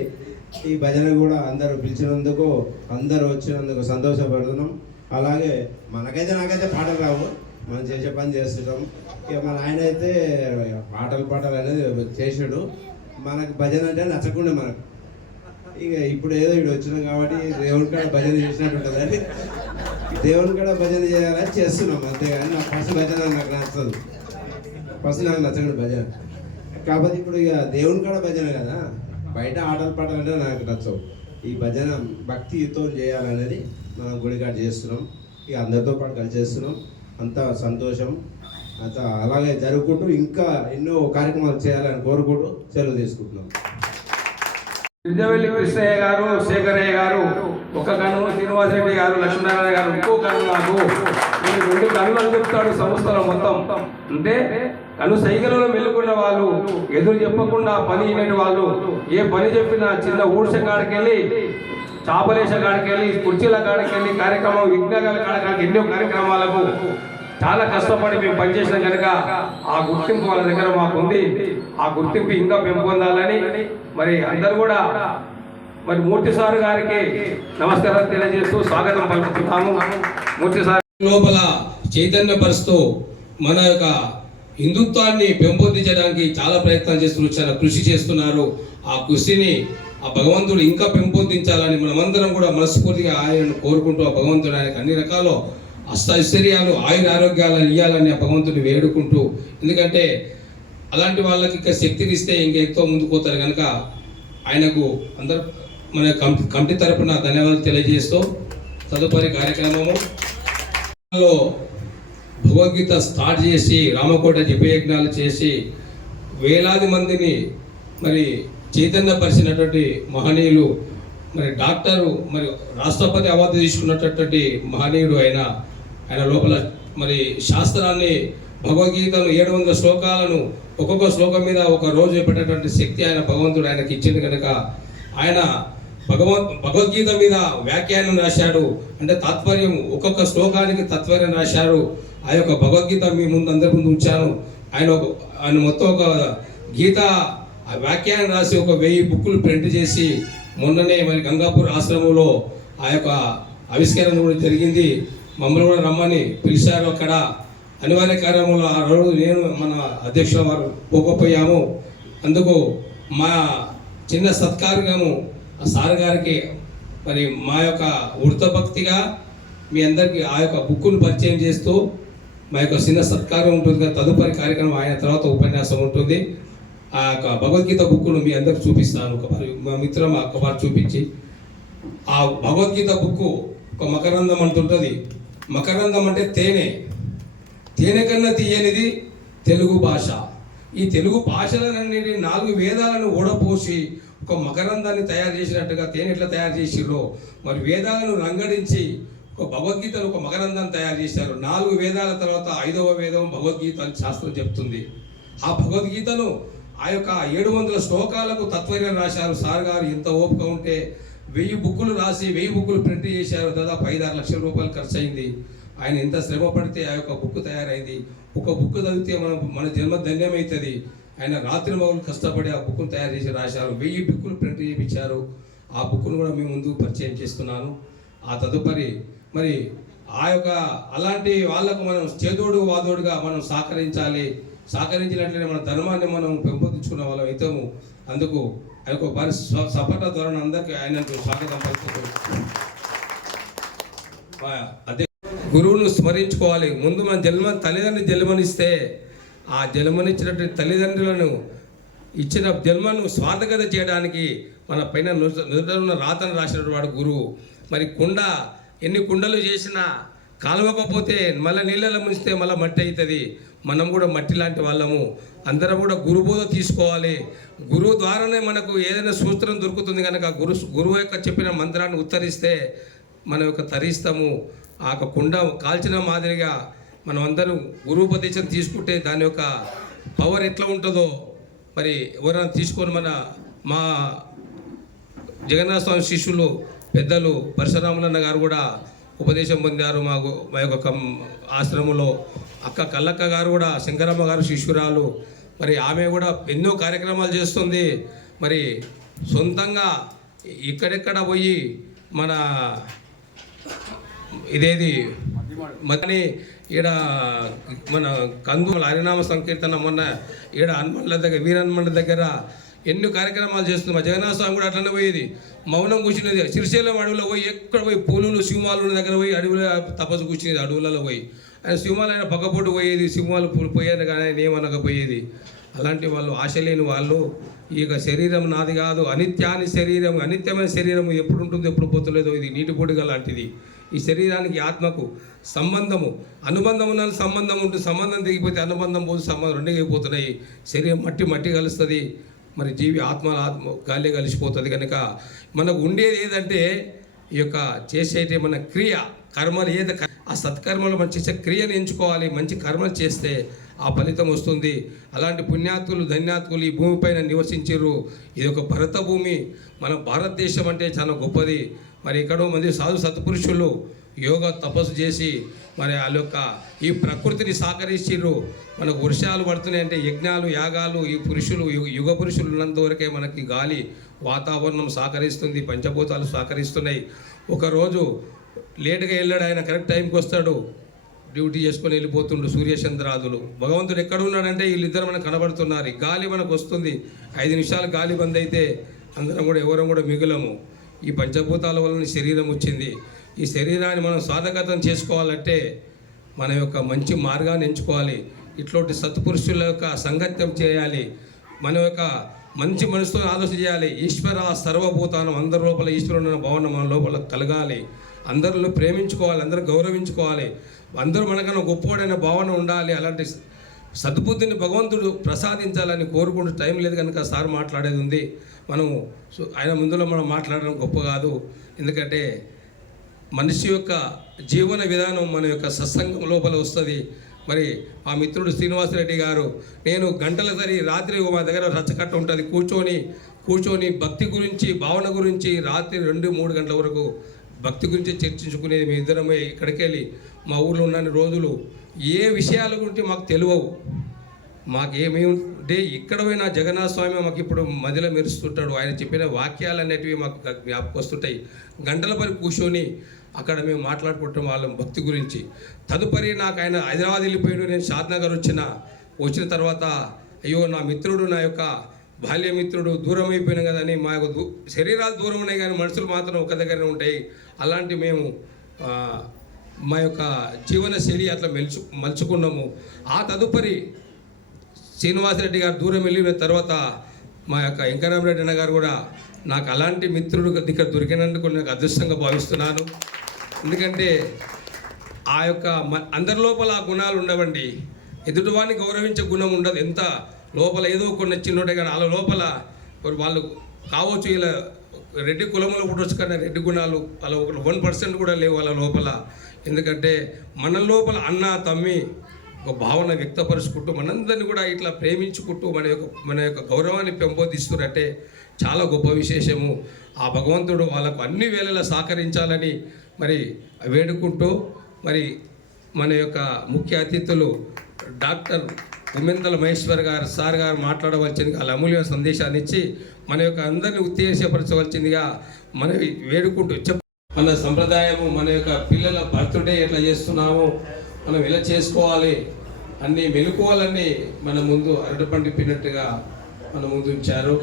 ఈ భజన కూడా అందరూ పిలిచినందుకు, అందరూ వచ్చినందుకు సంతోషపడుతున్నాం. అలాగే నాకైతే పాటలు రావు, మనం చేసే పని చేస్తుంటాం. ఇక మన ఆయన అయితే పాటలు అనేది చేసాడు. మనకు భజన అంటే నచ్చకుండా మనకు ఇక ఇప్పుడు ఏదో ఇక్కడ వచ్చినాం కాబట్టి దేవుని కాడ భజన చేసినట్టు ఉంటుంది అని దేవుని కాడ భజన చేయాలని చేస్తున్నాం అంతేగాని నా ఫస్ట్ భజన నాకు నచ్చదు. ఫస్ట్ నాకు నచ్చదు భజన. కాకపోతే ఇప్పుడు ఇక దేవుని కాడ భజన కదా, బయట ఆటలు పాటలు అంటే నాకు నచ్చవు. ఈ భజన భక్తితో చేయాలనేది మనం గుడికాడ చేస్తున్నాం. ఇక అందరితో పాటు కలిసి చేస్తున్నాం. అంత సంతోషం. అంత అలాగే జరుపుకుంటూ ఇంకా ఎన్నో కార్యక్రమాలు చేయాలని కోరుకుంటూ సెలవు తీసుకుంటున్నాం. విద్యావెల్లి కృష్ణయ్య గారు, శేఖరయ్య గారు ఒక కన్ను, శ్రీనివాస్ రెడ్డి గారు, లక్ష్మీనారాయణ గారు ఇంకో కన్ను. నాకు నేను 2 కన్నులు అని చెప్తాడు సంస్థలో మొత్తం. అంటే కను సైకిల్లో మెల్లుకున్న వాళ్ళు, ఎదురు చెప్పకుండా పని అయినటువంటి వాళ్ళు, ఏ పని చెప్పినా చిన్న ఊడ్చ కాడికి వెళ్ళి, చాపలేస కాడికి వెళ్ళి, కుర్చీల కాడికి వెళ్ళి, కార్యక్రమం విజ్ఞానాల కాడికి ఎన్నో కార్యక్రమాలకు చాలా కష్టపడి మేము పనిచేసినాం కనుక ఆ గుర్తింపు వాళ్ళ దగ్గర మాకు ఉంది. ఆ గుర్తింపు ఇంకా పెంపొందాలని మరి అందరూ కూడా మరి మూర్తి సార్ గారికి నమస్కారం తెలియజేస్తూ స్వాగతం పలుకుతున్నాము. మూర్తి సార్ లోపల చైతన్యపరుస్తూ మన యొక్క హిందుత్వాన్ని పెంపొందించడానికి చాలా ప్రయత్నాలు చేస్తున్నారు, చాలా కృషి చేస్తున్నారు. ఆ కృషిని ఆ భగవంతుడు ఇంకా పెంపొందించాలని మనమందరం కూడా మనస్ఫూర్తిగా ఆయనను కోరుకుంటూ ఆ భగవంతుడు ఆయనకు అన్ని రకాల అష్టైశ్వర్యాలు, ఆయుర ఆరోగ్యాలు ఇవ్వాలని ఆ భగవంతుడిని వేడుకుంటూ, ఎందుకంటే అలాంటి వాళ్ళకి ఇంకా శక్తిని ఇస్తే ఇంకెంతో ముందుకు పోతారు కనుక ఆయనకు అందరు మన కమిటీ తరపున ధన్యవాదాలు తెలియజేస్తూ తదుపరి కార్యక్రమము భగవద్గీత స్టార్ట్ చేసి రామకోట జపయజ్ఞాలు చేసి వేలాది మందిని మరి చైతన్యపరిచినటువంటి మహనీయులు, మరి డాక్టరు, మరి రాష్ట్రపతి అవార్డు తీసుకున్నటువంటి మహనీయుడు ఆయన లోపల మరి శాస్త్రాన్ని, భగవద్గీతను 700 శ్లోకాలను ఒక్కొక్క శ్లోకం మీద ఒక రోజు పెట్టేటువంటి శక్తి ఆయన భగవంతుడు ఆయనకి ఇచ్చింది కనుక ఆయన భగవద్గీత మీద వ్యాఖ్యానం రాశాడు. అంటే తాత్పర్యం, ఒక్కొక్క శ్లోకానికి తాత్పర్యం రాశారు. ఆ యొక్క భగవద్గీత మీ ముందు అందరి ముందు ఉంచాను. ఆయన మొత్తం ఒక గీత వ్యాఖ్యానం రాసి ఒక 1000 బుక్కులు ప్రింట్ చేసి మొన్ననే మరి గంగాపూర్ ఆశ్రమంలో ఆ యొక్క ఆవిష్కరణ కూడా జరిగింది. మమ్మల్ని కూడా రమ్మని పిలిచారు. అక్కడ అనివార్య కార్యక్రమంలో ఆ రోజు నేను మన అధ్యక్షుల వారు పోకపోయాము. అందుకు మా చిన్న సత్కార్యము ఆ సార్ గారికి మరి మా యొక్క వృత్తభక్తిగా మీ అందరికీ ఆ యొక్క బుక్కును పరిచయం చేస్తూ మా యొక్క చిన్న సత్కారం ఉంటుంది. తదుపరి కార్యక్రమం ఆయన తర్వాత ఉపన్యాసం ఉంటుంది. ఆ యొక్క భగవద్గీత బుక్కును మీ అందరికి చూపిస్తాను. మా మిత్రం ఒకసారి చూపించి, ఆ భగవద్గీత బుక్కు ఒక మకరందం అంటుంటుంది. మకరందం అంటే తేనె. తేనె కన్నా తీయనిది తెలుగు భాష. ఈ తెలుగు భాషలన్నిటి 4 వేదాలను ఓడపోసి ఒక మకరందాన్ని తయారు చేసినట్టుగా తేనె ఎట్లా తయారు చేసిర్రో మరి వేదాలను రంగడించి ఒక భగవద్గీతను ఒక మకరందాన్ని తయారు చేశారు. 4 వేదాల తర్వాత 5వ వేదం భగవద్గీత అని శాస్త్రం చెప్తుంది. ఆ భగవద్గీతను ఆ యొక్క 700 శ్లోకాలకు తత్వజ్ఞానం రాశారు సార్ గారు. ఎంత ఓపిక ఉంటే 1000 బుక్కులు రాసి 1000 బుక్కులు ప్రింట్ చేశారు. దాదాపు 5-6 లక్షల రూపాయలు ఖర్చు అయింది. ఆయన ఎంత శ్రమ పడితే ఆ యొక్క బుక్ తయారైంది. ఒక బుక్ చదివితే మన జన్మ ధన్యమవుతుంది. ఆయన రాత్రి మగులు కష్టపడి ఆ బుక్ను తయారు చేసి రాశారు. 1000 బుక్కులు ప్రింట్ చేయించారు. ఆ బుక్ను కూడా మీ ముందు పరిచయం చేస్తున్నాను. ఆ తదుపరి మరి ఆ యొక్క అలాంటి వాళ్ళకు మనం చేదోడు వాదోడుగా మనం సహకరించినట్లయితే మన ధర్మాన్ని మనం పెంపొందించుకున్న వాళ్ళం అవుతాము. అందుకు ఆ యొక్క సపట ధోరణి అందరికీ ఆయనకు స్వాగతం పలుకుతూ అదే గురువును స్మరించుకోవాలి. ముందు మన తల్లిదండ్రులు జన్మనిస్తే ఆ జన్మనిచ్చినటువంటి తల్లిదండ్రులను ఇచ్చిన జన్మను స్వార్థకత చేయడానికి మన పైన నుదుటనున్న రాతను రాసినటువంటి వాడు గురువు. మరి ఎన్ని కుండలు చేసినా కాలవకపోతే మళ్ళీ నీళ్ళలో ముంచితే మళ్ళీ మట్టి అవుతుంది. మనం కూడా మట్టి లాంటి వాళ్ళము. అందరం కూడా గురుబోధ తీసుకోవాలి. గురువు ద్వారానే మనకు ఏదైనా సూత్రం దొరుకుతుంది కనుక గురువు యొక్క చెప్పిన మంత్రాన్ని ఉత్తరిస్తే మన యొక్క తరిస్తాము. ఆ కుండ కాల్చిన మాదిరిగా మనం అందరం గురువుపదేశం తీసుకుంటే దాని యొక్క పవర్ ఎట్లా ఉంటుందో మరి ఎవరైనా తీసుకొని మా జగన్నాథ స్వామి శిష్యులు పెద్దలు పరశురాములన్న గారు కూడా ఉపదేశం పొందారు. మా యొక్క ఆశ్రమంలో అక్క కల్లక్క గారు కూడా శంకరమ్మ గారు శిష్యురాలు. మరి ఆమె కూడా ఎన్నో కార్యక్రమాలు చేస్తుంది. మరి సొంతంగా ఇక్కడెక్కడ పోయి మన ఇదేది మని ఈడ మన కందుల హరినామ సంకీర్తన మొన్న ఈడ హనుమండ్ల దగ్గర వీరహనుమండ్ల దగ్గర ఎన్ని కార్యక్రమాలు చేస్తుంది. మా జగన్నాథ స్వామి కూడా అట్లనే పోయేది, మౌనం కూర్చునేది. శ్రీశైలం అడవిలో పోయి ఎక్కడ పోయి పూలులు సింహాలు దగ్గర పోయి అడవిలో తపస్సు కూర్చునేది, అడవులలో పోయి. ఆయన సింహాలు ఆయన పక్కపోటు పోయేది, సింహాలు పోయేది కానీ ఆయన ఏమనకపోయేది. అలాంటి వాళ్ళు ఆశ లేని వాళ్ళు ఈ యొక్క శరీరం నాది కాదు, అనిత్యాన్ని శరీరం, అనిత్యమైన శరీరం ఎప్పుడు ఉంటుందో ఎప్పుడు పోతలేదో, ఇది నీటి పొడిగా లాంటిది. ఈ శరీరానికి ఆత్మకు సంబంధము, అనుబంధం ఉన్న సంబంధం ఉంటుంది, సంబంధం దిగిపోతే అనుబంధం పోతే సంబంధం రెండు అయిపోతున్నాయి. శరీరం మట్టి కలుస్తుంది, మరి జీవి ఆత్మ గాలి కలిసిపోతుంది. కనుక మనకు ఉండేది ఏదంటే ఈ యొక్క చేసేటి మన క్రియ కర్మలు ఏది, ఆ సత్కర్మలు మనం చేసే క్రియను ఎంచుకోవాలి. మంచి కర్మలు చేస్తే ఆ ఫలితం వస్తుంది. అలాంటి పుణ్యాత్కులు ధన్యాత్కులు ఈ భూమిపైన నివసించారు. ఇది ఒక భరత భూమి. మన భారతదేశం అంటే చాలా గొప్పది. మరి ఎక్కడో మంది సాధు సత్పురుషులు యోగా తపస్సు చేసి మరి వాళ్ళ యొక్క ఈ ప్రకృతిని సహకరించారు. మనకు వర్షాలు పడుతున్నాయంటే యజ్ఞాలు యాగాలు ఈ పురుషులు యుగ పురుషులు ఉన్నంత వరకే మనకి గాలి వాతావరణం సహకరిస్తుంది, పంచభూతాలు సహకరిస్తున్నాయి. ఒకరోజు లేటుగా వెళ్ళాడు ఆయన, కరెక్ట్ టైంకి వస్తాడు, డ్యూటీ చేసుకొని వెళ్ళిపోతుండు సూర్యచంద్రాదులు. భగవంతుడు ఎక్కడ ఉన్నాడంటే వీళ్ళిద్దరు మనకు కనబడుతున్నారు. గాలి మనకు వస్తుంది, 5 నిమిషాలు గాలి బంద్ అయితే అందరం కూడా ఎవరం కూడా మిగులము. ఈ పంచభూతాల వలన శరీరం వచ్చింది. ఈ శరీరాన్ని మనం సాధకతం చేసుకోవాలంటే మన యొక్క మంచి మార్గాన్ని ఎంచుకోవాలి. ఇట్లాంటి సత్పురుషుల యొక్క సంగత్యం చేయాలి. మన యొక్క మంచి మనసుతో ఆలోచన చేయాలి. ఈశ్వర సర్వభూతానం, అందరి లోపల ఈశ్వరుడు భావన మన లోపల కలగాలి. అందరిలో ప్రేమించుకోవాలి, అందరూ గౌరవించుకోవాలి, అందరూ మనకన్నా గొప్పవాడైన భావన ఉండాలి. అలాంటి సద్బుద్ధిని భగవంతుడు ప్రసాదించాలని కోరుకుంటూ టైం లేదు కనుక సార్ మాట్లాడేది ఉంది. మనం ఆయన ముందులో మనం మాట్లాడడం గొప్ప కాదు. ఎందుకంటే మనిషి యొక్క జీవన విధానం మన యొక్క సత్సంగం లోపల వస్తుంది. మరి ఆ మిత్రుడు శ్రీనివాసరెడ్డి గారు, నేను గంటల సరి రాత్రి మా దగ్గర రచ్చకట్ట ఉంటుంది, కూర్చొని భక్తి గురించి భావన గురించి రాత్రి 2-3 గంటల వరకు భక్తి గురించి చర్చించుకునేది. మేము ఇద్దరం ఇక్కడికి వెళ్ళి మా ఊళ్ళో ఉన్న రోజులు ఏ విషయాల గురించి మాకు తెలియవు. మాకేమేంటే ఇక్కడ పోయినా జగన్నాథ స్వామి మాకు ఇప్పుడు మధ్యలో మెరుస్తుంటాడు. ఆయన చెప్పిన వాక్యాలు అనేటివి మాకు జ్ఞాపకం వస్తుంటాయి. గంటల పరి కూర్చొని అక్కడ మేము మాట్లాడుకుంటాం వాళ్ళం భక్తి గురించి. తదుపరి నాకు ఆయన హైదరాబాద్ వెళ్ళిపోయాడు, నేను షాద్నగర్ వచ్చిన తర్వాత అయ్యో నా మిత్రుడు, నా యొక్క బాల్యమిత్రుడు దూరం అయిపోయినా కదని, మా యొక్క శరీరాలు దూరం ఉన్నాయి కానీ మనసులు మాత్రం ఒక దగ్గరనే ఉంటాయి. అలాంటి మేము మా యొక్క జీవనశైలి అట్లా మలుచుకున్నాము. ఆ తదుపరి శ్రీనివాసరెడ్డి గారు దూరం వెళ్ళిన తర్వాత మా యొక్క వెంకరామరెడ్డి అన్న గారు కూడా నాకు అలాంటి మిత్రుడు ఇక్కడ దొరికినందుకు నాకు అదృష్టంగా భావిస్తున్నాను. ఎందుకంటే ఆ యొక్క అందరి లోపల ఆ గుణాలు ఉండవండి. ఎదుటివాడిని గౌరవించే గుణం ఉండదు. ఎంత లోపల ఏదో కొన్ని చిన్నోటే కానీ వాళ్ళ లోపల వాళ్ళు కావచ్చు, ఇలా రెడ్డి కులంలో పుట్టవచ్చు కానీ రెడ్డి గుణాలు అలా 1% కూడా లేవు వాళ్ళ లోపల. ఎందుకంటే మన లోపల అన్న తమ్మి ఒక భావన వ్యక్తపరుచుకుంటూ మనందరినీ కూడా ఇట్లా ప్రేమించుకుంటూ మన యొక్క గౌరవాన్ని పెంపొందిస్తున్నట్టే చాలా గొప్ప విశేషము. ఆ భగవంతుడు వాళ్ళకు అన్ని వేళలా సహకరించాలని మరి వేడుకుంటూ, మరి మన యొక్క ముఖ్య అతిథులు డాక్టర్ ఉమెందల మహేశ్వర్ గారు సార్ గారు మాట్లాడవలసిందిగా వాళ్ళ అమూల్య సందేశాన్ని ఇచ్చి మన యొక్క అందరినీ ఉత్తేజపరచవలసిందిగా మనం వేడుకుంటూ మన సంప్రదాయము, మన యొక్క పిల్లల బర్త్డే ఎట్లా చేస్తున్నాము, మనం ఎలా చేసుకోవాలి, అన్ని మెలకువలన్నీ మన ముందు అరటిపండు పిన్నట్టుగా మన ముందు ఉంచారు.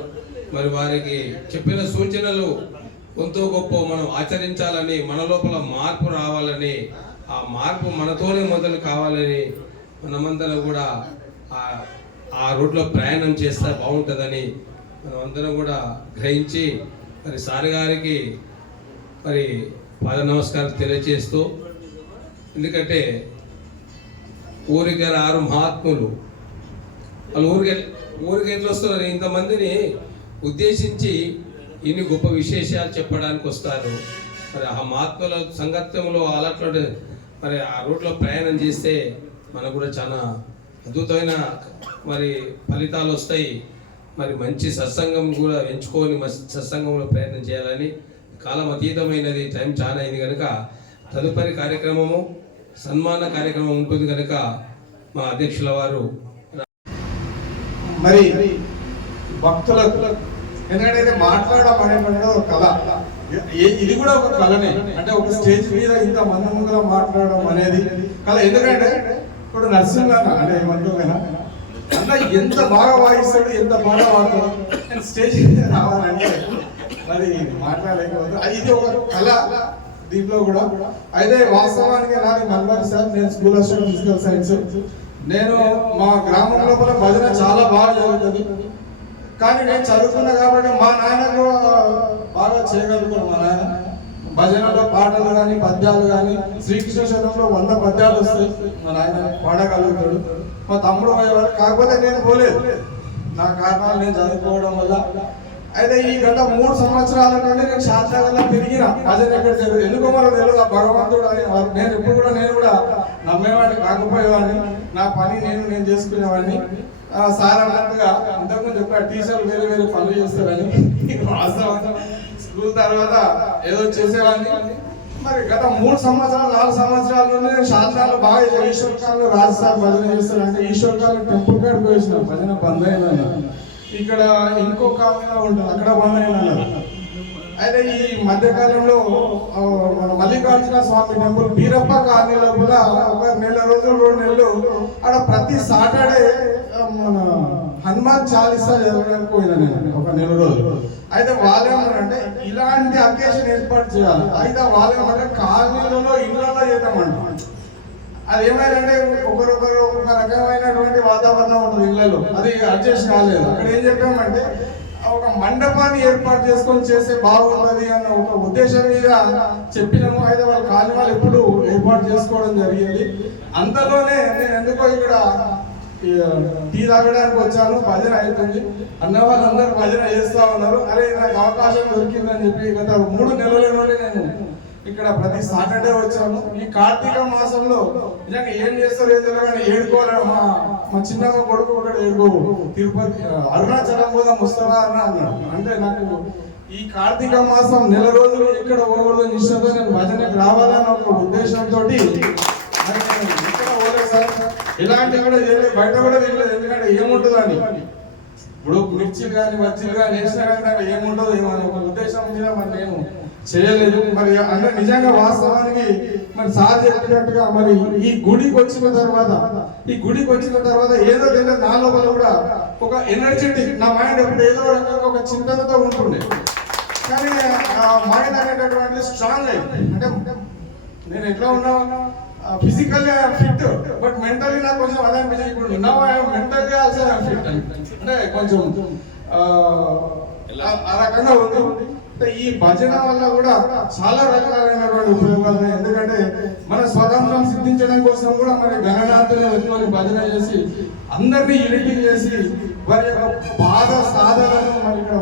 మరి వారికి చెప్పిన సూచనలు కొంత గొప్ప మనం ఆచరించాలని, మన లోపల మార్పు రావాలని, ఆ మార్పు మనతోనే మొదలు కావాలని మనమందరం కూడా ఆ రోడ్లో ప్రయాణం చేస్తే బాగుంటుందని మనమందరం కూడా గ్రహించి మరి సార్ గారికి మరి పాద నమస్కారం తెలియజేస్తూ, ఎందుకంటే ఊరికి 6 మహాత్ములు వాళ్ళు ఊరికి ఎట్లా వస్తున్నారు, ఇంతమందిని ఉద్దేశించి ఇన్ని గొప్ప విశేషాలు చెప్పడానికి వస్తారు. మరి ఆ మహాత్ముల సంగత్యంలో అలట్లో మరి ఆ రూట్లో ప్రయాణం చేస్తే మనకు కూడా చాలా అద్భుతమైన మరి ఫలితాలు వస్తాయి. మరి మంచి సత్సంగం కూడా ఎంచుకొని సత్సంగంలో ప్రయత్నం చేయాలని. కాలం అతీతమైనది, టైం చాలా అయింది కనుక తదుపరి కార్యక్రమము సన్మాన కార్యక్రమం ఉంటుంది కనుక మా అధ్యక్షుల వారు మరి భక్తులకు ఎందుకంటే మాట్లాడడం అనేది ఒక కళ, ఇది కూడా ఒక కళనే. అంటే ఒక స్టేజ్ మీద ఇంత మంది ముందుగా మాట్లాడడం అనేది కళ. ఎందుకంటే ఇప్పుడు నరసింహ అంటే ఏమంటూ కదా అన్న ఎంత బాగా వాయిస్తాడు, ఎంత బాగా వాడతాడు. స్టేజ్ రావాలంటే మరి మాట్లాడలేకపోతే ఇది ఒక కళ దీంట్లో కూడా. అయితే వాస్తవానికి నాది మల్లారి సార్, నేను స్కూల్ ఆఫ్ ఫిజికల్ సైన్స్. నేను మా గ్రామం లోపల భజన చాలా బాగా జరుగుతుంది. కానీ నేను చదువుకున్నా కాబట్టి మా నాయనకు బాగా చేయగలుగుతాడు. మా నాయన భజనలో పాటలు కానీ పద్యాలు కానీ శ్రీకృష్ణ శతకంలో 100 పద్యాలు వస్తాయి. మా నాయన పాడగలుగుతాడు. మా తమ్ముడు పోయేవాడు, కాకపోతే నేను పోలేదు. నా కారణాలు నేను చదువుకోవడం వల్ల. అయితే ఈ గత 3 సంవత్సరాల నుండి నేను శాస్త్రాలలో పెరిగిన భజన ఎక్కడ జరుగుతుంది ఎందుకో మనకు తెలియదు. ఆ భగవంతుడు అని నేను ఎప్పుడు కూడా నేను కూడా నమ్మేవాడిని కాకపోయేవాడిని. నా పని నేను చేసుకునేవాడిని. సార్ అన్నట్టుగా ఇంతకుముందు చెప్పాడు టీచర్లు వేరే వేరే పనులు చేస్తారని. వాస్తవంగా స్కూల్ తర్వాత ఏదో చేసేవాడిని. మరి గత 3 సంవత్సరాలు 4 సంవత్సరాల నుండి నేను శాస్త్రాలు బాగా ఈశ్వర్ కాలంలో రాజు సార్ భజన చేస్తారంటే ఈశ్వర్ కాలం టెంపుల్ కాడికి వేసిన భజన బంద్ అయిందన్న. ఇక్కడ ఇంకొక ఉంటుంది, అక్కడ బంద్ అయిందన్నారు. అయితే ఈ మధ్యకాలంలో మన మల్లికార్జున స్వామి టెంపుల్ బీరప్ప కాలనీలో కూడా ఒక 1 నెల రోజులు 2 నెలలు అక్కడ ప్రతి సాటర్డే మన హనుమాన్ చాలీసా చదవడానికి పోయినా నేను ఒక 1 నెల రోజులు. అయితే వాళ్ళేమన్నారంటే ఇలాంటి అకేషన్ ఏర్పాటు చేయాలి. అయితే వాళ్ళేమంటే కాలనీలలో ఇళ్లలో చేద్దామంట. అది ఏమైందంటే ఒకరొకరు ఒక రకమైనటువంటి వాతావరణం ఉంటుంది ఇళ్లలో, అది అడ్జస్ట్ కాలేదు. అక్కడ ఏం చెప్పామంటే ఒక మండపాన్ని ఏర్పాటు చేసుకొని చేస్తే బాగున్నది అన్న ఒక ఉద్దేశం మీద చెప్పినాము. అయితే వాళ్ళ కాలనీ వాళ్ళు ఎప్పుడు ఏర్పాటు చేసుకోవడం జరిగింది. అంతలోనే నేను ఎందుకో ఇక్కడ టీ తాగడానికి వచ్చాను, భజన అవుతుంది అన్న వాళ్ళందరూ భజన చేస్తా ఉన్నారు. అరే నాకు అవకాశం దొరికిందని చెప్పి గత 3 నెలల నుండి నేను ఇక్కడ ప్రతి సాటర్డే వచ్చాము. ఈ కార్తీక మాసంలో నిజంగా ఏం చేస్తారు ఏదో కానీ ఏడుకోవాలి. మా చిన్నమ్మ కొడుకు ఒకటి ఏడుకో తిరుపతి అరుణాచలం పోదాం వస్తావా అని అన్నాడు. అంటే నాకు ఈ కార్తీక మాసం 1 నెల రోజులు ఎక్కడ పోకూడదు నిశ్చయంతో నేను భజనకు రావాలని ఒక ఉద్దేశంతో ఎక్కడ పోలేదు సార్. ఇలాంటి కూడా చేయలేదు, బయట కూడా తెలియదు. ఎందుకంటే ఏముంటుందని ఇప్పుడు మిర్చిలు కానీ బజ్జీలు కానీ వేసినా కానీ నాకు ఏముంటుందో ఏమని ఒక ఉద్దేశం మీద మరి నేను చేయలేదు. మరి అంటే నిజంగా వాస్తవానికి మరి సార్ చెప్పినట్టుగా మరి ఈ గుడికి వచ్చిన తర్వాత ఏదో తెలియదు నా లోపల కూడా ఒక ఎనర్జెటిక్, నా మైండ్ ఎప్పుడు ఏదో రకంగా ఒక చింతనతో ఉంటుండే. కానీ ఆ మైండ్ అనేటటువంటి స్ట్రాంగ్ అయింది. అంటే నేను ఎట్లా ఉన్నా ఫిజికల్ ఫిట్, బట్ మెంటల్లీ నాకు కొంచెం అదే అనిపించింది. ఇప్పుడు మెంటల్లీ ఆల్సో ఫిట్ అంటే కొంచెం ఆ రకంగా ఉంది. ఈ భజన వల్ల కూడా చాలా రకాలైనటువంటి ఉపయోగాలు ఉన్నాయి. ఎందుకంటే మన స్వతంత్రం సిద్ధించడం కోసం కూడా మరి గణనాథుని పెట్టుకొని భజన చేసి అందరినీ యూనిటీ చేసి వారి యొక్క బాధ సాధనను మరి ఇక్కడ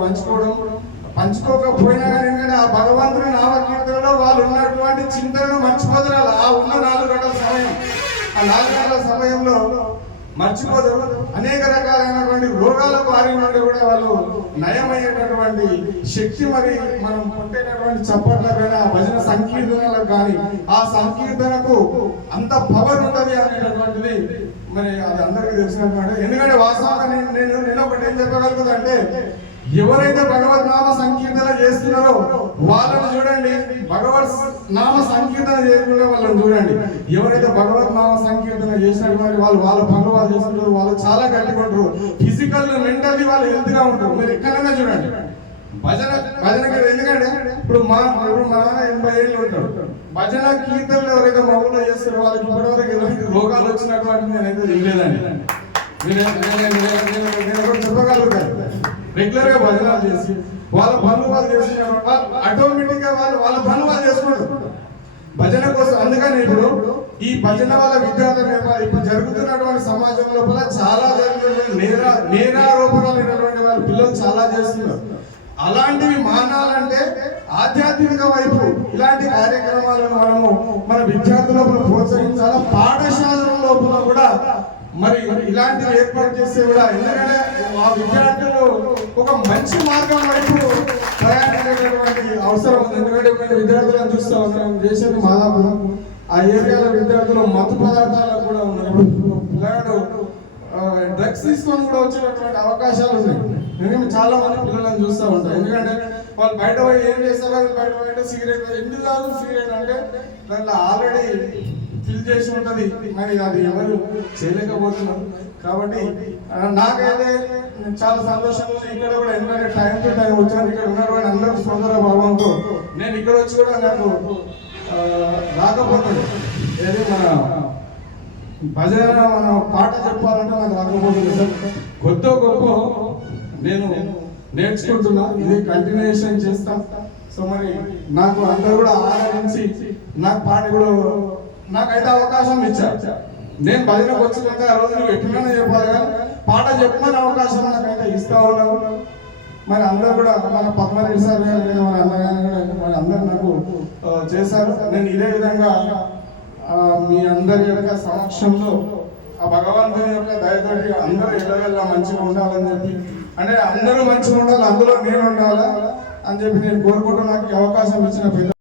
పంచుకోకపోయినా కానీ ఎందుకంటే ఆ భగవంతుని నామకీర్తనలో వాళ్ళు ఉన్నటువంటి చింతనను మర్చిపోతారు. ఆ ఉన్న 4 గంటల సమయం, ఆ 4 గంటల సమయంలో మర్చిపోతారు. అనేక రకాలైనటువంటి రోగాల బారి నుండి కూడా వాళ్ళు నయమయ్యేటటువంటి శక్తి మరి మనం పుట్టేటటువంటి చప్పట్లకు కానీ ఆ భజన సంకీర్తనలకు కానీ ఆ సంకీర్తనకు అంత పవర్ ఉంటుంది అనేటటువంటిది మరి అది అందరికీ తెలిసినటువంటి. ఎందుకంటే వాస్తవంగా నేను ఒకటి ఏం చెప్పగలుగుతానంటే ఎవరైతే భగవద్ నామ సంకీర్తన చేస్తున్నారో వాళ్ళని చూడండి, భగవద్ నామ సంకీర్తన చేయకుండా వాళ్ళని చూడండి. ఎవరైతే భగవద్ నామ సంకీర్తన చేసినటువంటి వాళ్ళ పనులు వాళ్ళు చేస్తుంటారు, వాళ్ళు చాలా గట్టిగా ఉంటారు. ఫిజికల్ మెంటల్లీ వాళ్ళు హెల్త్ గా ఉంటారు. మీరు ఎక్కడైనా చూడండి భజనకి. ఎందుకంటే ఇప్పుడు మా నాన్న 80 ఏళ్ళు ఉంటాడు. భజన కీర్తనలు ఎవరైతే మా ఊళ్ళో చేస్తారో వాళ్ళకి ఇప్పటివరకు ఎలాంటి రోగాలు వచ్చినటువంటి నేనైతే తెలియలేదండి. నేను చెప్పగలుగుతాను. రెగ్యులర్ గా భజనాలు చేసి వాళ్ళ పనులు వాళ్ళు చేస్తున్నారు, ఆటోమేటిక్ గా వాళ్ళ పనులు వాళ్ళు చేసుకుంటారు భజన కోసం. అందుకని ఇప్పుడు ఈ భజన వల్ల విద్యార్థులు ఇప్పుడు జరుగుతున్నటువంటి సమాజం లోపల చాలా నేరారోపణలైనటువంటి వాళ్ళ పిల్లలు చాలా చేస్తున్నారు. అలాంటివి మానాలంటే ఆధ్యాత్మిక వైపు ఇలాంటి కార్యక్రమాలను మన విద్యార్థుల లోపల ప్రోత్సహించాలి. పాఠశాలల లోపల కూడా మరి ఇలాంటివి ఏర్పాటు చేస్తే కూడా, ఎందుకంటే ఆ విద్యార్థులు ఒక మంచి మార్గం వైపు ప్రయాణించేటటువంటి అవసరం ఉంది. ఎందుకంటే విద్యార్థులను చూస్తూ ఉన్నాం దేశాన్ని మాదాపురం ఆ ఏరియాలో విద్యార్థులు మత్తు పదార్థాలకు కూడా ఉన్నారు. పిల్లగాడు డ్రగ్స్ తీసుకొని కూడా వచ్చేటటువంటి అవకాశాలు ఉన్నాయి. ఎందుకంటే చాలా మంది పిల్లలను చూస్తూ ఉంటారు. ఎందుకంటే వాళ్ళు బయట పోయి ఏం చేస్తారు, బయట పోయి సిగరెట్ ఎందుకు కాదు, సిగరెట్ అంటే దాంట్లో ఆల్రెడీ ఫిల్ చేసి ఉంటది, మరి అది ఎవరు చేయలేకపోతున్నారు. కాబట్టి నాకైతే చాలా సంతోషంగా ఉంది. ఇక్కడ కూడా ఎందుకంటే టైం టు టైం వచ్చాను. ఇక్కడ ఉన్నటువంటి అందరూ సోదర భావంతో నేను ఇక్కడ వచ్చి కూడా నాకు రాకపోతుంది. ఏది మన భజన మన పాట చెప్పాలంటే నాకు రాకపోతుంది సార్. కొత్త గొప్ప నేను నేర్చుకుంటున్నా, ఇది కంటిన్యూషన్ చేస్తాం. సో మరి నాకు అందరూ కూడా ఆదరించి నాకు పాట కూడా నాకైతే అవకాశం ఇచ్చారు. నేను భజనకు వచ్చినాక ఆ రోజు నువ్వు ఎట్లనే చెప్పాలి కానీ పాట చెప్పమని అవకాశం నాకైతే ఇస్తా ఉన్నావు. మరి అందరూ కూడా మన పద్మరెడ్డి సార్ కానీ మన అన్నగారు కానీ మరి అందరూ నాకు చేశారు. నేను ఇదే విధంగా మీ అందరి యొక్క సమక్షంలో ఆ భగవంతుని యొక్క దయతోటి అందరూ ఎల్లవెల్లా మంచిగా ఉండాలని చెప్పి, అంటే అందరూ మంచిగా ఉండాలి, అందులో నేను ఉండాలా అని చెప్పి నేను కోరుకుంటూ నాకు అవకాశం ఇచ్చిన పెద్ద